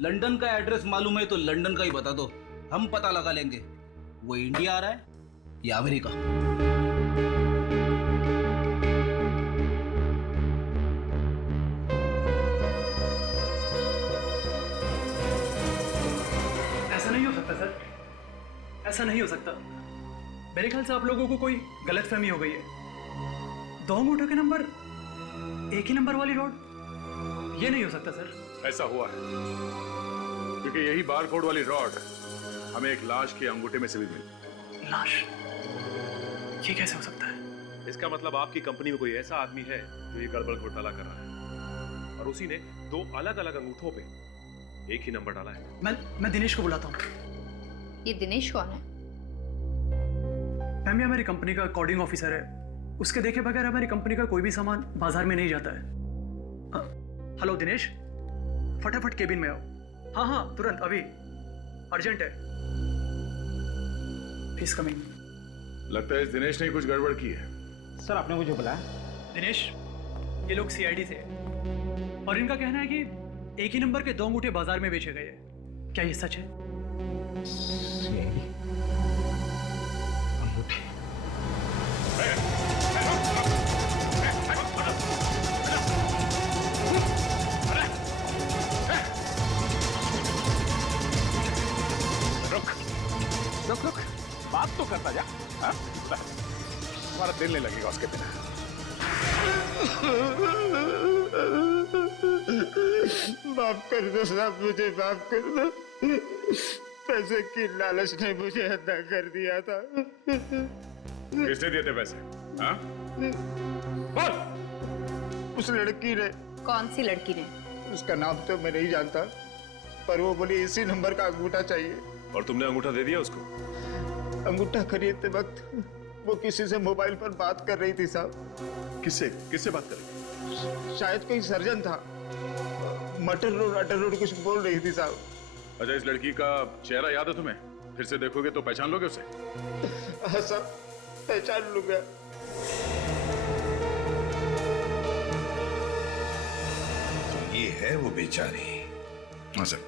लंदन का एड्रेस मालूम है तो लंदन का ही बता दो, हम पता लगा लेंगे वो इंडिया आ रहा है या अमेरिका। ऐसा नहीं हो सकता सर, ऐसा नहीं हो सकता। मेरे ख्याल से आप लोगों को कोई गलतफहमी हो गई है। 2 अंगूठों के नंबर, एक ही नंबर वाली रोड, ये नहीं हो सकता सर। ऐसा हुआ है क्योंकि यही बारकोड वाली रॉड हमें एक लाश के अंगूठे में से भी मिली। लाश? ये कैसे हो सकता है? इसका मतलब आपकी कंपनी में कोई ऐसा आदमी है जो ये गड़बड़ घोटाला कर रहा है और उसी ने 2 अलग अलग अंगूठों पे एक ही नंबर डाला है। मैं दिनेश को बुलाता हूँ। ये दिनेश कौन है? मैम, ये हमारी कंपनी का कोडिंग ऑफिसर है। उसके देखे बगैर हमारी कंपनी का कोई भी सामान बाजार में नहीं जाता है। हेलो दिनेश, फटाफट केबिन में आओ। हाँ तुरंत, अभी अर्जेंट है। Please coming. लगता है इस दिनेश ने कुछ गड़बड़ की है। सर आपने मुझे बुलाया? दिनेश, ये लोग सीआईडी से हैं और इनका कहना है कि एक ही नंबर के 2 अंगूठे बाजार में बेचे गए हैं। क्या ये सच है? अंगूठे? रुक, बात तो करता जा। तुम्हारा दिल नहीं लगेगा उसके बिना। माफ कर दो साहब, मुझे माफ कर दो। पैसे की लालच ने मुझे अंधा कर दिया था। किसने दिए थे पैसे? हाँ? बोल। उस लड़की ने। कौन सी लड़की ने? उसका नाम तो मैं नहीं जानता, पर वो बोली इसी नंबर का अंगूठा चाहिए। और तुमने अंगूठा दे दिया उसको? अंगूठा खरीदते वक्त वो किसी से मोबाइल पर बात कर रही थी साहब। किससे बात कर रही थी? शायद कोई सर्जन था। मटर रोड कुछ बोल रही थी साहब। अच्छा, इस लड़की का चेहरा याद है तुम्हें? फिर से देखोगे तो पहचान लोगे उसे? हाँ साहब, पहचान लूंगा। ये है वो बेचारी। हाँ सर।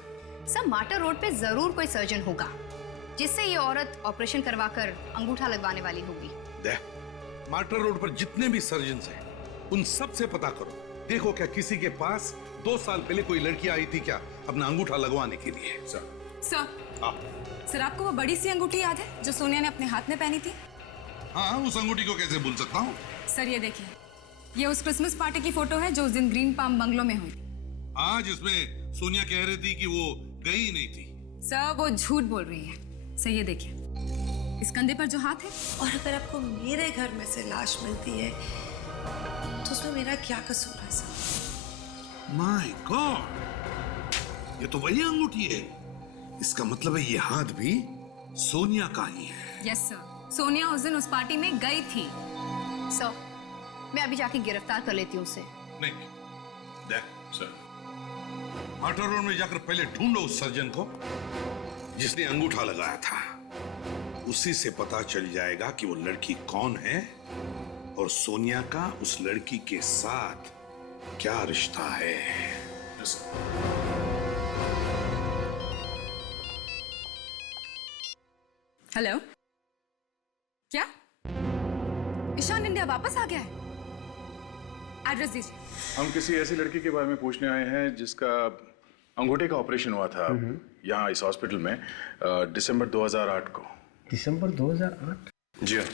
सर, माटर रोड पे जरूर कोई सर्जन होगा जिससे ये औरत ऑपरेशन करवाकर अंगूठा लगवाने वाली होगी। माटर रोड पर जितने भी सर्जन हैं, उन सब से पता करो। देखो क्या किसी के पास 2 साल पहले कोई लड़की आई थी क्या अपना अंगूठा लगवाने के लिए? सर आपको वो बड़ी सी अंगूठी याद है जो सोनिया ने अपने हाथ में पहनी थी? हाँ, उस अंगूठी को कैसे भूल सकता हूँ। सर ये देखिए, ये उस क्रिसमस पार्टी की फोटो है जो उस दिन ग्रीन पाम बंगलो में हुई। हाँ, जिसमें सोनिया कह रही थी कि वो गई ही नहीं थी। सर वो झूठ बोल रही है। सर ये देखिए, इस कंधे पर जो हाथ है। और अगर आपको मेरे घर में से लाश मिलती है तो उसमें मेरा क्या कसूर है सर? माय गॉड, ये तो वही अंगूठी है। इसका मतलब है ये हाथ भी सोनिया का ही है। यस सर, सोनिया उस दिन उस पार्टी में गई थी। सर, मैं अभी जाके गिरफ्तार कर लेती हूँ उसे। नहीं, देख सर, आटा रोड में जाकर पहले ढूंढो उस सर्जन को जिसने अंगूठा लगाया था। उसी से पता चल जाएगा कि वो लड़की कौन है और सोनिया का उस लड़की के साथ क्या रिश्ता है। हेलो, क्या ईशान इंडिया वापस आ गया है? एड्रेस दीजिए। हम किसी ऐसी लड़की के बारे में पूछने आए हैं जिसका अंगूठे का ऑपरेशन हुआ था यहाँ इस हॉस्पिटल में दिसंबर 2008 को। दिसंबर 2008? जी हाँ,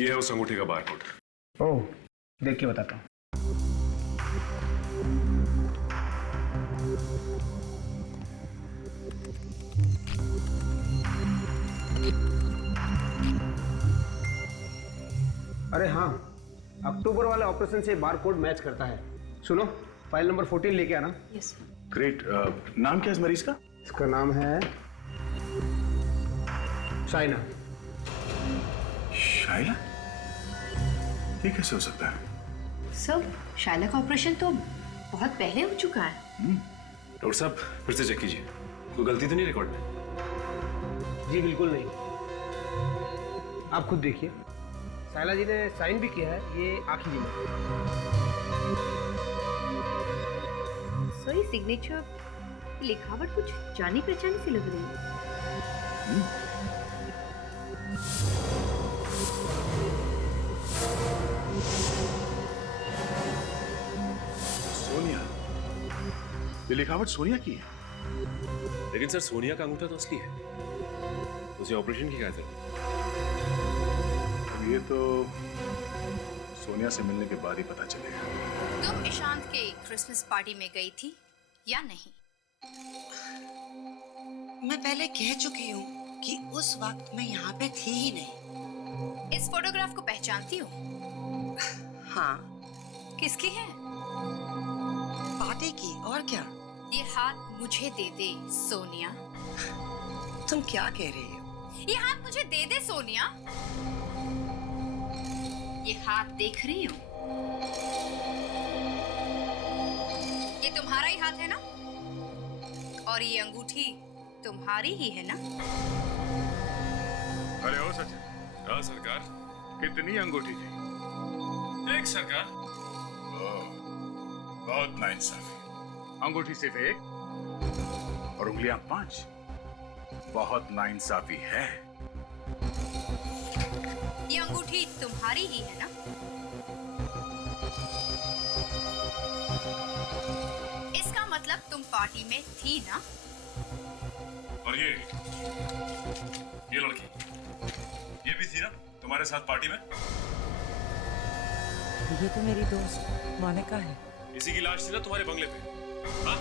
ये है उस अंगूठे का बारकोड। ओह, देख के बताता हूँ। अरे हाँ, अक्टूबर वाले ऑपरेशन से बारकोड मैच करता है। सुनो, फाइल नंबर 14 लेके आना। यस। ग्रेट। नाम क्या है इस मरीज का? इसका नाम है शाइना। शाइला? ये कैसे हो सकता है? सर, शाइला का ऑपरेशन तो बहुत पहले हो चुका है। डॉक्टर साहब फिर से चेक कीजिए, कोई गलती तो नहीं रिकॉर्ड में? जी बिल्कुल नहीं। आप खुद देखिए, शाइला जी ने साइन भी किया है, ये आखिरी में। सर, ये सिग्नेचर, लिखावट कुछ जानी पहचानी सी लग रही है। सोनिया, ये लिखावट सोनिया की है। लेकिन सर सोनिया का अंगूठा तो असली है, उसे ऑपरेशन की क्या जरूरत? ये तो सोनिया से मिलने के बाद ही पता चलेगा। तुम ईशांत के क्रिसमस पार्टी में गई थी या नहीं? मैं पहले कह चुकी हूँ कि उस वक्त मैं यहाँ पे थी ही नहीं। इस फोटोग्राफ को पहचानती हो? हाँ। किसकी है? पार्टी की, और क्या? ये हाथ मुझे दे दे सोनिया। तुम क्या कह रही हो? ये हाथ मुझे दे दे सोनिया। ये हाथ देख रही हो? ये तुम्हारा ही हाथ है ना? और ये अंगूठी तुम्हारी ही है ना? अरे ओ सचिन। हाँ सरकार। कितनी अंगूठी थी? एक सरकार। बहुत नाइंसाफी। अंगूठी सिर्फ एक और उंगलियां 5। बहुत नाइंसाफी है। ये अंगूठी तुम्हारी ही है ना? इसका मतलब तुम पार्टी में थी ना? और ये लड़की, ये भी थी ना तुम्हारे साथ पार्टी में? ये तो मेरी दोस्त मोनिका है। इसी की लाश थी ना तुम्हारे बंगले पे? हाँ?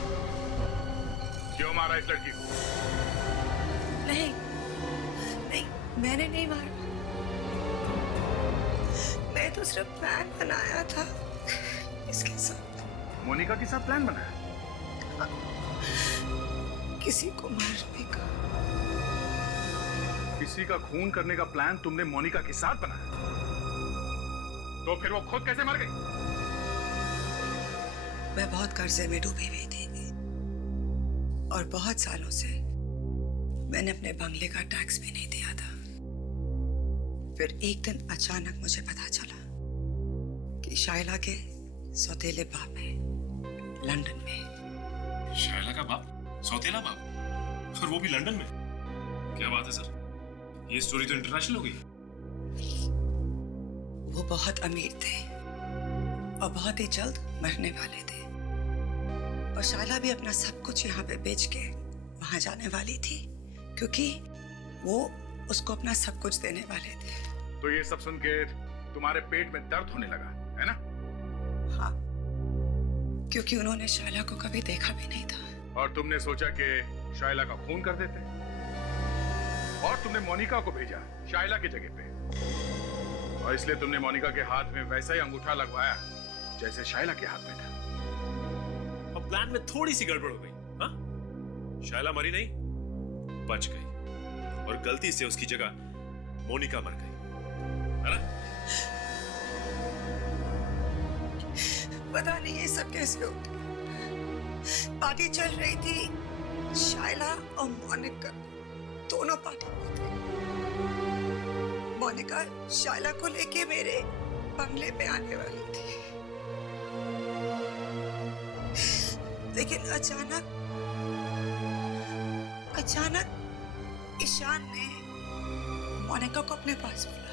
क्यों मारा इस लड़की को? नहीं, नहीं, मैंने नहीं मारा। मैं तो सिर्फ प्लान बनाया था इसके साथ। मोनिका के साथ प्लान बनाया? किसी को मारने का। किसी का खून करने का प्लान तुमने मोनिका के साथ बनाया? तो फिर वो खुद कैसे मर गई? मैं बहुत कर्जे में डूबी हुई थी और बहुत सालों से मैंने अपने बंगले का टैक्स भी नहीं दिया था। फिर एक दिन अचानक मुझे पता चला कि शाइला के सौतेले बाप है लंदन में। शाइला का बाप? सौतेला बाप? और वो भी लंदन में? क्या बात है सर, ये स्टोरी तो इंटरनेशनल हो गई। वो बहुत अमीर थे और बहुत ही जल्द मरने वाले थे और शाइला भी अपना सब कुछ यहाँ पे बेच के वहां जाने वाली थी क्योंकि वो उसको अपना सब कुछ देने वाले थे। तो ये सब सुन के तुम्हारे पेट में दर्द होने लगा है ना? क्योंकि उन्होंने शायला को कभी देखा भी नहीं था। और तुमने सोचा कि शायला का खून कर देते, और तुमने मोनिका को भेजा शायला की जगह पे, और इसलिए तुमने मोनिका के हाथ में वैसा ही अंगूठा लगवाया जैसे शायला के हाथ में था। अब प्लान में थोड़ी सी गड़बड़ हो गई। हाँ, शायला मरी नहीं, बच गई, और गलती से उसकी जगह मोनिका मर गई, है ना? पता नहीं ये सब कैसे हो गया। पार्टी चल रही थी, शायला और मोनिका दोनों पार्टी में थे। मोनिका शायला को लेके मेरे बंगले पे आने वाली थी, लेकिन अचानक ईशान ने मोनिका को अपने पास बुलाया।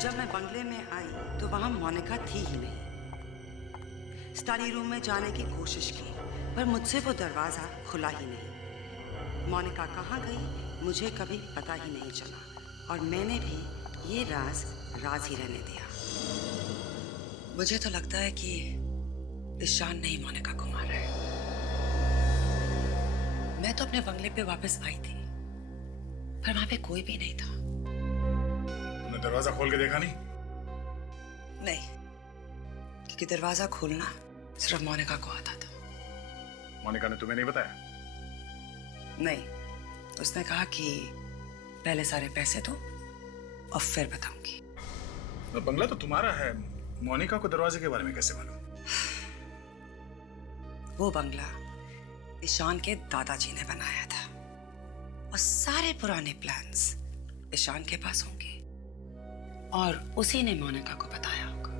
जब मैं बंगले में आई तो वहां मोनिका थी ही नहीं। स्टडी रूम में जाने की कोशिश की, पर मुझसे वो दरवाजा खुला ही नहीं। मोनिका कहाँ गई मुझे कभी पता ही नहीं चला, और मैंने भी ये राज ही रहने दिया। मुझे तो लगता है कि ईशान ने ही मोनिका को मारा है। मैं तो अपने बंगले पे वापस आई थी, पर वहां पे कोई भी नहीं था। दरवाजा खोल के देखा नहीं? नहीं, क्योंकि दरवाजा खोलना सिर्फ मोनिका को आता था। मोनिका ने तुम्हें नहीं बताया? नहीं, उसने कहा कि पहले सारे पैसे दो और फिर बताऊंगी। तो बंगला तो तुम्हारा है, मोनिका को दरवाजे के बारे में कैसे मालूम? वो बंगला ईशान के दादाजी ने बनाया था, और सारे पुराने प्लान्स ईशान के पास होंगे, और उसी ने मोनिका को बताया होगा।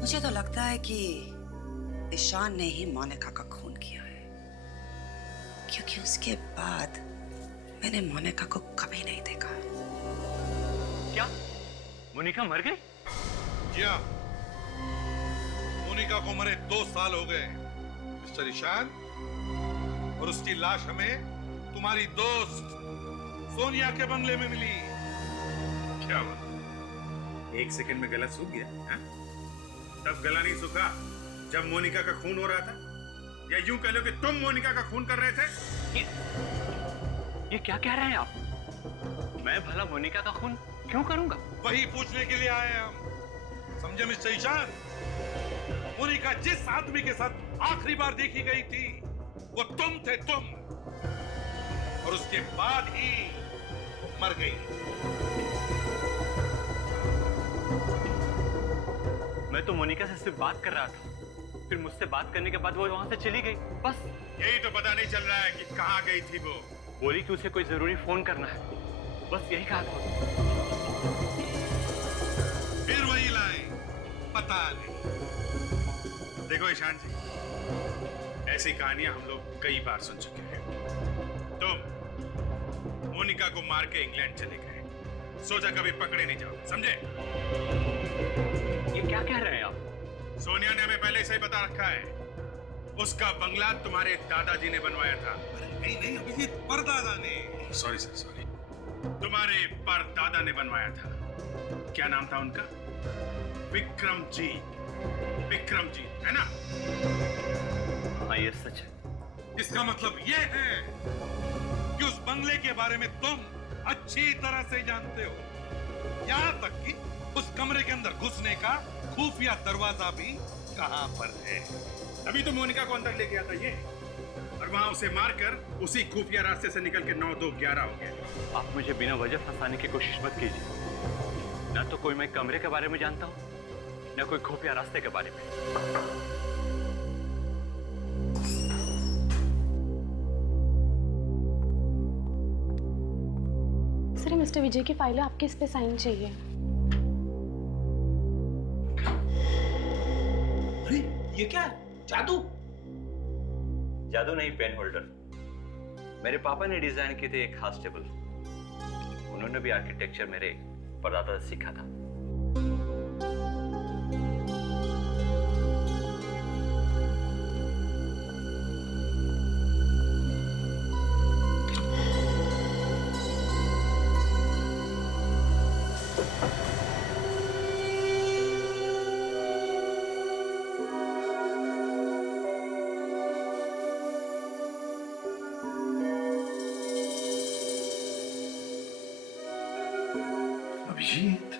मुझे तो लगता है कि ईशान ने ही मोनिका का खून किया है, क्योंकि उसके बाद मैंने मोनिका को कभी नहीं देखा। क्या मोनिका मर गई? क्या? मोनिका को मरे 2 साल हो गए मिस्टर ईशान, और उसकी लाश हमें तुम्हारी दोस्त सोनिया के बंगले में मिली। क्या बात? 1 सेकंड में गला सूख गया? हा? तब गला नहीं सूखा जब मोनिका का खून हो रहा था, या यूं कह लो कि तुम मोनिका का खून कर रहे थे? ये क्या कह रहे हैं आप? मैं भला मोनिका का खून क्यों करूंगा? वही पूछने के लिए आए हम। समझे मिस्टर ईशान? मोनिका जिस आदमी के साथ आखिरी बार देखी गई थी वो तुम थे, तुम, और उसके बाद ही मर गई। मैं तो मोनिका से सिर्फ बात कर रहा था, फिर मुझसे बात करने के बाद वो वहां से चली गई, बस। यही तो पता नहीं चल रहा है कि कहाँ गई थी वो। बोली कि उसे कोई जरूरी फोन करना है, बस यही कहा था। फिर वही लाइन, पता नहीं। देखो ईशान जी, ऐसी कहानियां हम लोग कई बार सुन चुके हैं। तुम मोनिका को मार के इंग्लैंड चले गए, सोचा कभी पकड़े नहीं जाओगे, समझे? ये क्या कह रहे हैं आप? सोनिया ने हमें पहले से ही बता रखा है उसका बंगला तुम्हारे दादाजी ने बनवाया था। नहीं नहीं अभिजीत, परदादा ने। Sorry sir, sorry. तुम्हारे परदादा ने बनवाया था। क्या नाम था उनका? विक्रमजीत। विक्रमजीत, है ना? हाँ, ये सच है। इसका मतलब ये है कि उस बंगले के बारे में तुम अच्छी तरह से जानते हो। यहाँ तक कि उस कमरे के अंदर घुसने का खुफिया दरवाजा भी कहाँ पर है। अभी तो मोनिका को अंदर ले गया था ये, और वहां उसे मारकर उसी खुफिया रास्ते से निकल के 9-2-11 हो गया। आप मुझे बिना वजह फंसाने की कोशिश मत कीजिए। ना तो कोई मैं कमरे के बारे में जानता हूँ, ना कोई खुफिया रास्ते के बारे में। सर, मिस्टर विजय की फाइल है, आपके इस पे साइन चाहिए। अरे ये क्या है? जादू? जादू नहीं, पेन होल्डर। मेरे पापा ने डिजाइन किए थे एक खास टेबल। उन्होंने भी आर्किटेक्चर मेरे परदादा से सीखा था। अभिजीत,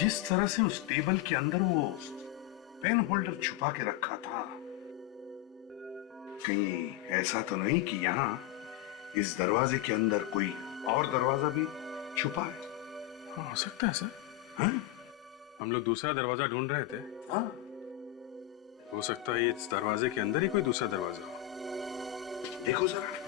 जिस तरह से उस टेबल के अंदर वो पेन होल्डर छुपा के रखा था, कहीं ऐसा तो नहीं कि यहाँ इस दरवाजे के अंदर कोई और दरवाजा भी छुपा है? हाँ, हो सकता है सर। हाँ? हम लोग दूसरा दरवाजा ढूंढ रहे थे। हाँ? हो सकता है इस दरवाजे के अंदर ही कोई दूसरा दरवाजा हो। देखो जरा।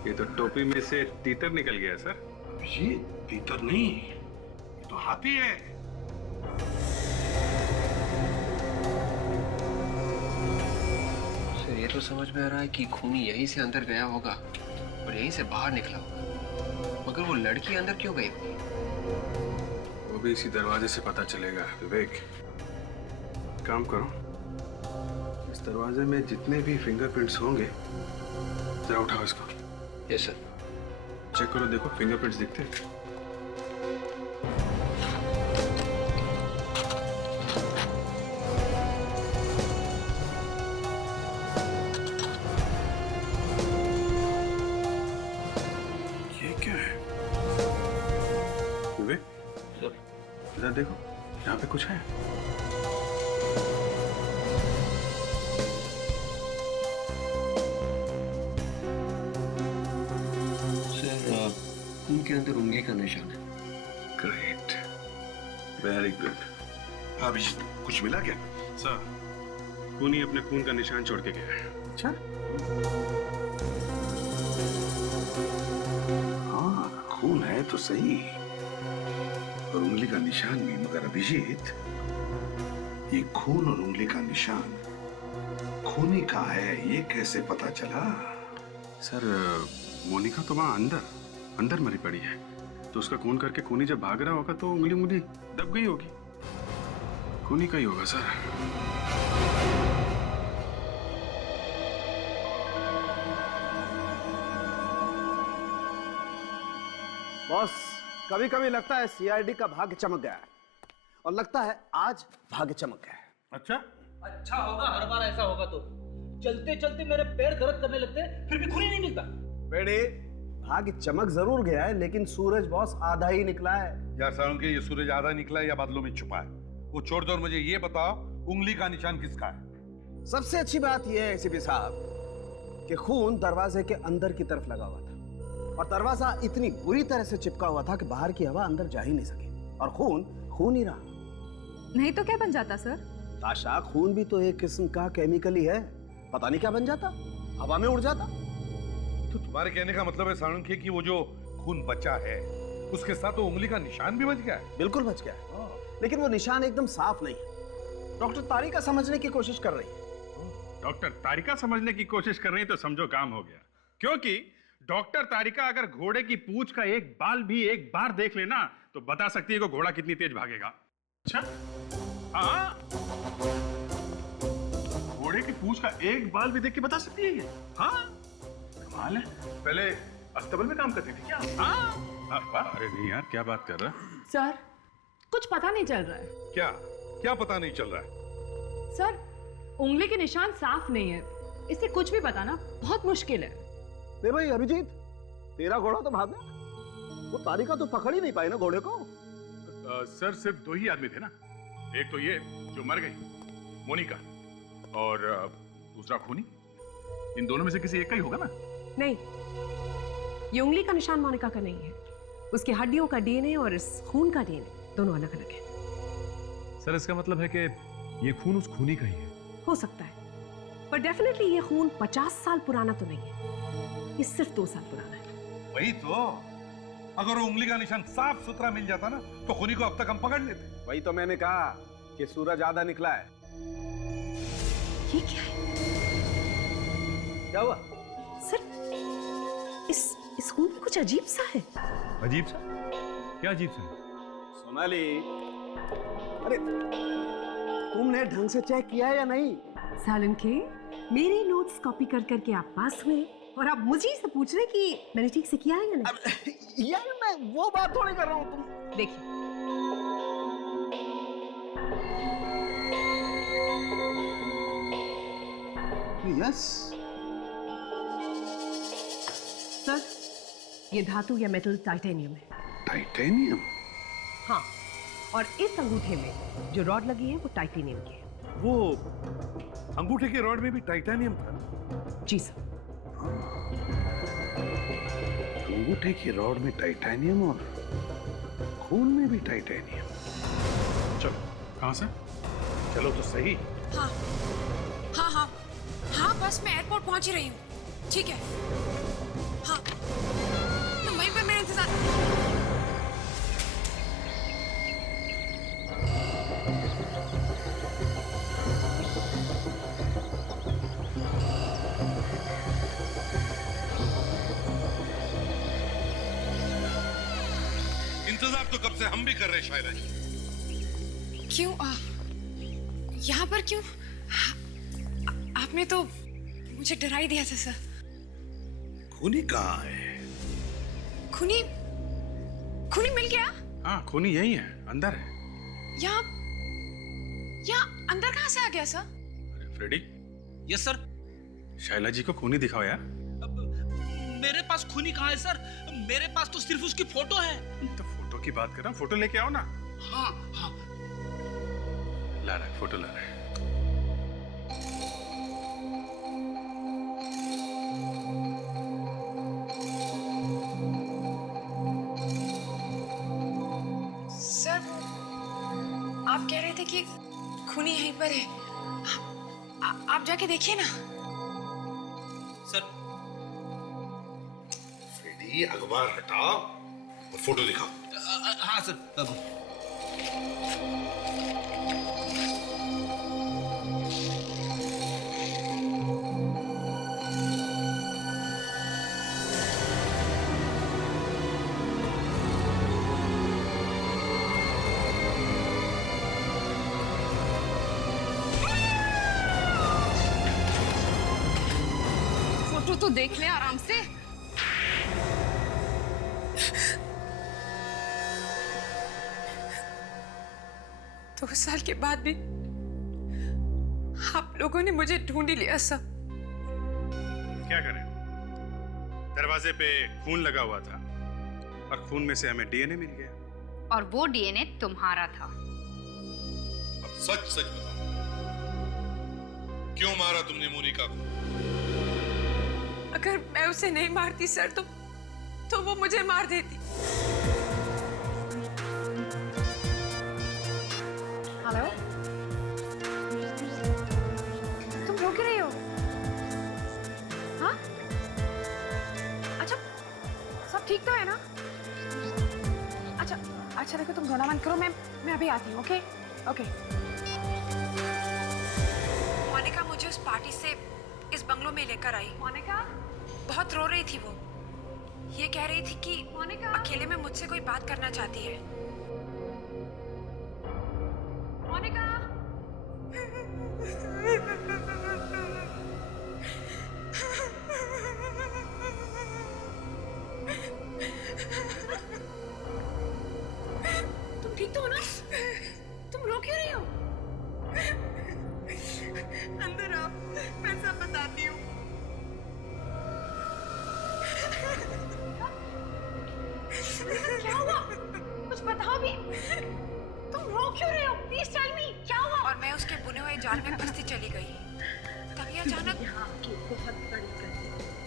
ये तो टोपी में से तीतर निकल गया सर। ये तीतर नहीं, ये तो हाथी है। सर, ये तो समझ में आ रहा है कि खूनी यहीं से अंदर गया होगा और यहीं से बाहर निकला होगा, मगर वो लड़की अंदर क्यों गई होगी? वो भी इसी दरवाजे से पता चलेगा। विवेक, काम करो, इस दरवाजे में जितने भी फिंगरप्रिंट्स होंगे जरा उठाओ इसको। Yes sir. चेक करो, देखो फिंगरप्रिंट्स दिखते हैं। ये क्या है? विवेक, इधर देखो, यहाँ पे कुछ है। खून के अंदर उंगली का निशान है। Great, very good. अभिजीत, कुछ मिला क्या? सर, खूनी अपने खून का निशान छोड़ के गया है। अच्छा? हाँ, खून है तो सही, और उंगली का निशान भी। मगर अभिजीत, ये खून और उंगली का निशान खूनी का है, ये कैसे पता चला? सर, मोनिका तो वहां अंदर मरी पड़ी है, तो उसका खून करके खूनी जब भाग रहा होगा तो उंगली दब गई होगी। खूनी का ही होगा सर। बॉस, कभी कभी लगता है सीआईडी का भाग्य चमक गया है, और लगता है आज भाग्य चमक गया है। अच्छा? अच्छा होगा, हर बार ऐसा होगा तो चलते चलते मेरे पैर दर्द करने लगते हैं, फिर भी खून ही नहीं मिलता। बेटे, भाग्य चमक जरूर गया है, लेकिन सूरज बॉस आधा ही निकला है। यार सारुंके, ये सूरज आधा निकला है या बादलों में छुपा है? वो छोड़ दो और मुझे ये बताओ, उंगली का निशान किसका है? सबसे अच्छी बात यह है एसीपी साहब कि खून दरवाजे के अंदर की तरफ लगा हुआ था, और दरवाजा इतनी बुरी तरह से चिपका हुआ था कि बाहर की हवा अंदर जा ही नहीं सके, और खून ही रहा। नहीं तो क्या बन जाता सर? ताशा, खून भी तो एक किस्म का केमिकल ही है, पता नहीं क्या बन जाता, हवा में उड़ जाता। तो तुम्हारे कहने का मतलब है सारुंके कि वो जो खून बचा है उसके साथ वो उंगली का निशान भी बच गया है। बिल्कुल बच गया है, लेकिन वो निशान एकदम साफ नहीं है। डॉक्टर तारिका समझने की कोशिश कर रही है। डॉक्टर तारिका समझने की कोशिश कर रही है तो समझो काम हो गया, क्योंकि डॉक्टर तारिका अगर घोड़े की पूंछ का एक बाल भी एक बार देख लेना तो बता सकती है कि घोड़ा कितनी तेज भागेगा। अच्छा, हाँ, घोड़े की पूंछ का एक बाल भी देख के बता सकती है ये। हाँ, कमाल है। पहले अस्तबल में काम करती थी क्या? हाँ। अरे नहीं यार, क्या बात कर रहा है? सर, कुछ पता नहीं चल रहा है। क्या क्या पता नहीं चल रहा है? सर, उंगली के निशान साफ नहीं है, इससे कुछ भी बताना बहुत मुश्किल है। नहीं भाई अभिजीत, तेरा घोड़ा तो भाग गया, वो तारिका तो पकड़ ही नहीं पाई ना घोड़े को। सर, सिर्फ 2 ही आदमी थे ना, एक तो ये जो मर गई मोनिका, और दूसरा खूनी। इन दोनों में से किसी एक का ही होगा ना? नहीं, ये उंगली का निशान मोनिका का नहीं है। उसकी हड्डियों का डीएनए और इस खून का डीएनए दोनों अलग अलग है। सर, इसका मतलब है कि ये खून उस खूनी का ही है। हो सकता है, पर डेफिनेटली ये खून 50 साल पुराना तो नहीं है, ये सिर्फ 2 साल पुराना है। वही तो, अगर वो उंगली का निशान साफ सुथरा मिल जाता ना तो खूनी को अब तक हम पकड़ लेते। वही तो मैंने कहा कि सूरज आधा निकला है। ये क्या है? क्या हुआ? सर, इस खून में कुछ अजीब सा है। अजीब सा? क्या अजीब सा है? सोनाली, अरे तुमने ढंग से चेक किया है या नहीं? सालन के मेरे नोट्स कॉपी कर करके आप पास हुए और आप मुझे से पूछ रहे कि मैंने ठीक से किया है या नहीं? यार मैं वो बात थोड़ी कर रहा हूँ। तुम देखिए, यस सर, ये धातु या मेटल टाइटेनियम है। टाइटेनियम? हाँ, और इस अंगूठे में जो रॉड लगी है वो टाइटेनियम की है। वो अंगूठे के रॉड में भी टाइटेनियम था ना? जी सर। अंगूठे की रॉड में टाइटेनियम और खून में भी टाइटेनियम। चलो, कहां से? चलो तो सही। हाँ हाँ हाँ हाँ, बस मैं एयरपोर्ट पहुंच ही रही हूँ। ठीक है, हाँ, तो वहीं पर मेरा इंतजार। इंतजार तो कब से हम भी कर रहे शायरा जी। क्यों यहाँ पर क्यों? आपने तो मुझे डरा ही दिया था सर। खूनी कहाँ है? खूनी मिल गया? हाँ, खूनी यही है, अंदर है। यहाँ अंदर कहाँ से आ गया सर? अरे Freddy. Yes sir. Shaila ji को खूनी दिखाओ यार। मेरे पास खूनी कहाँ है सर? मेरे पास तो सिर्फ उसकी फोटो है। तो फोटो की बात कर रहा हूँ, फोटो लेके आओ ना। हाँ हाँ, ला रहा है, फोटो ला रहा है। सर, आप कह रहे थे कि खूनी यहीं पर है। आप जाके देखिए ना। सर, फ्रेडी, अखबार हटाओ और फोटो दिखाओ। हाँ सर। फोटो तो देख ले आराम से। 2 साल के बाद भी आप लोगों ने मुझे ढूंढ ही लिया सर। क्या करें, दरवाजे पे खून लगा हुआ था और खून में से हमें डीएनए मिल गया। और वो डीएनए तुम्हारा था। अब सच सच बताओ, क्यों मारा तुमने मोनिका को? अगर मैं उसे नहीं मारती सर तो वो मुझे मार देती। हेलो, तुम रो क्यों रही हो? हाँ, अच्छा, सब ठीक तो है ना? ओके तुम रोना मत करो, मैं अभी आती हूँ। Okay okay. मोनिका मुझे उस पार्टी से इस बंगलो में लेकर आई। मोनिका बहुत रो रही थी वो, ये कह रही थी कि मोनिका अकेले में मुझसे कोई बात करना चाहती है। मोनिका तुम ठीक तो हो ना? तुम रो क्यों रही हो? अंदर आओ, मैं सब बताती हूँ। क्या हुआ? कुछ बताओ भी। तुम रो क्यों रहे हो? प्लीज टेल मी, क्या हुआ? और मैं उसके बुने हुए जाल में फंसती चली गई। तभी अचानक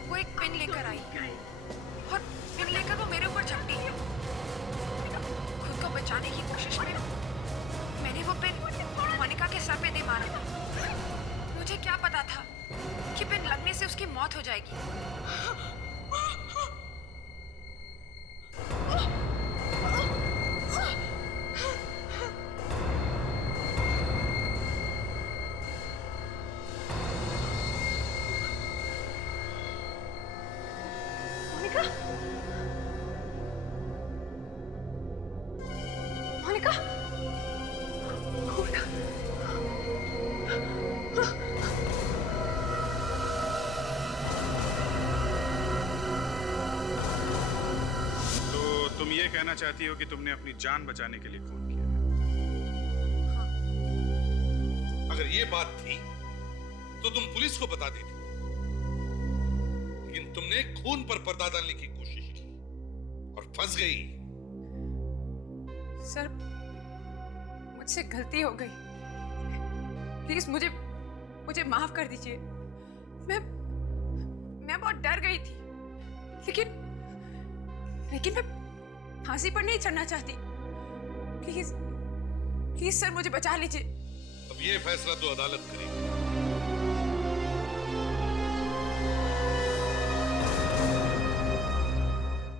वो एक पिन लेकर आई और पिन लेकर वो मेरे ऊपर झपटी। खुद को बचाने की कोशिश में मैंने वो पिन मोनिका के सर पे दे मारा। मुझे क्या पता था कि पिन लगने से उसकी मौत हो जाएगी। मोनिका, मोनिका, तो तुम ये कहना चाहती हो कि तुमने अपनी जान बचाने के लिए खून किया? अगर ये बात थी तो तुम पुलिस को बता देती, लेकिन तुमने खून पर पर्दा डालने की कोशिश की और फंस गई। सर मुझसे गलती हो गई, प्लीज मुझे माफ कर दीजिए। मैं बहुत डर गई थी, लेकिन मैं फांसी पर नहीं चढ़ना चाहती। प्लीज प्लीज सर मुझे बचा लीजिए। अब ये फैसला तो अदालत करेगी।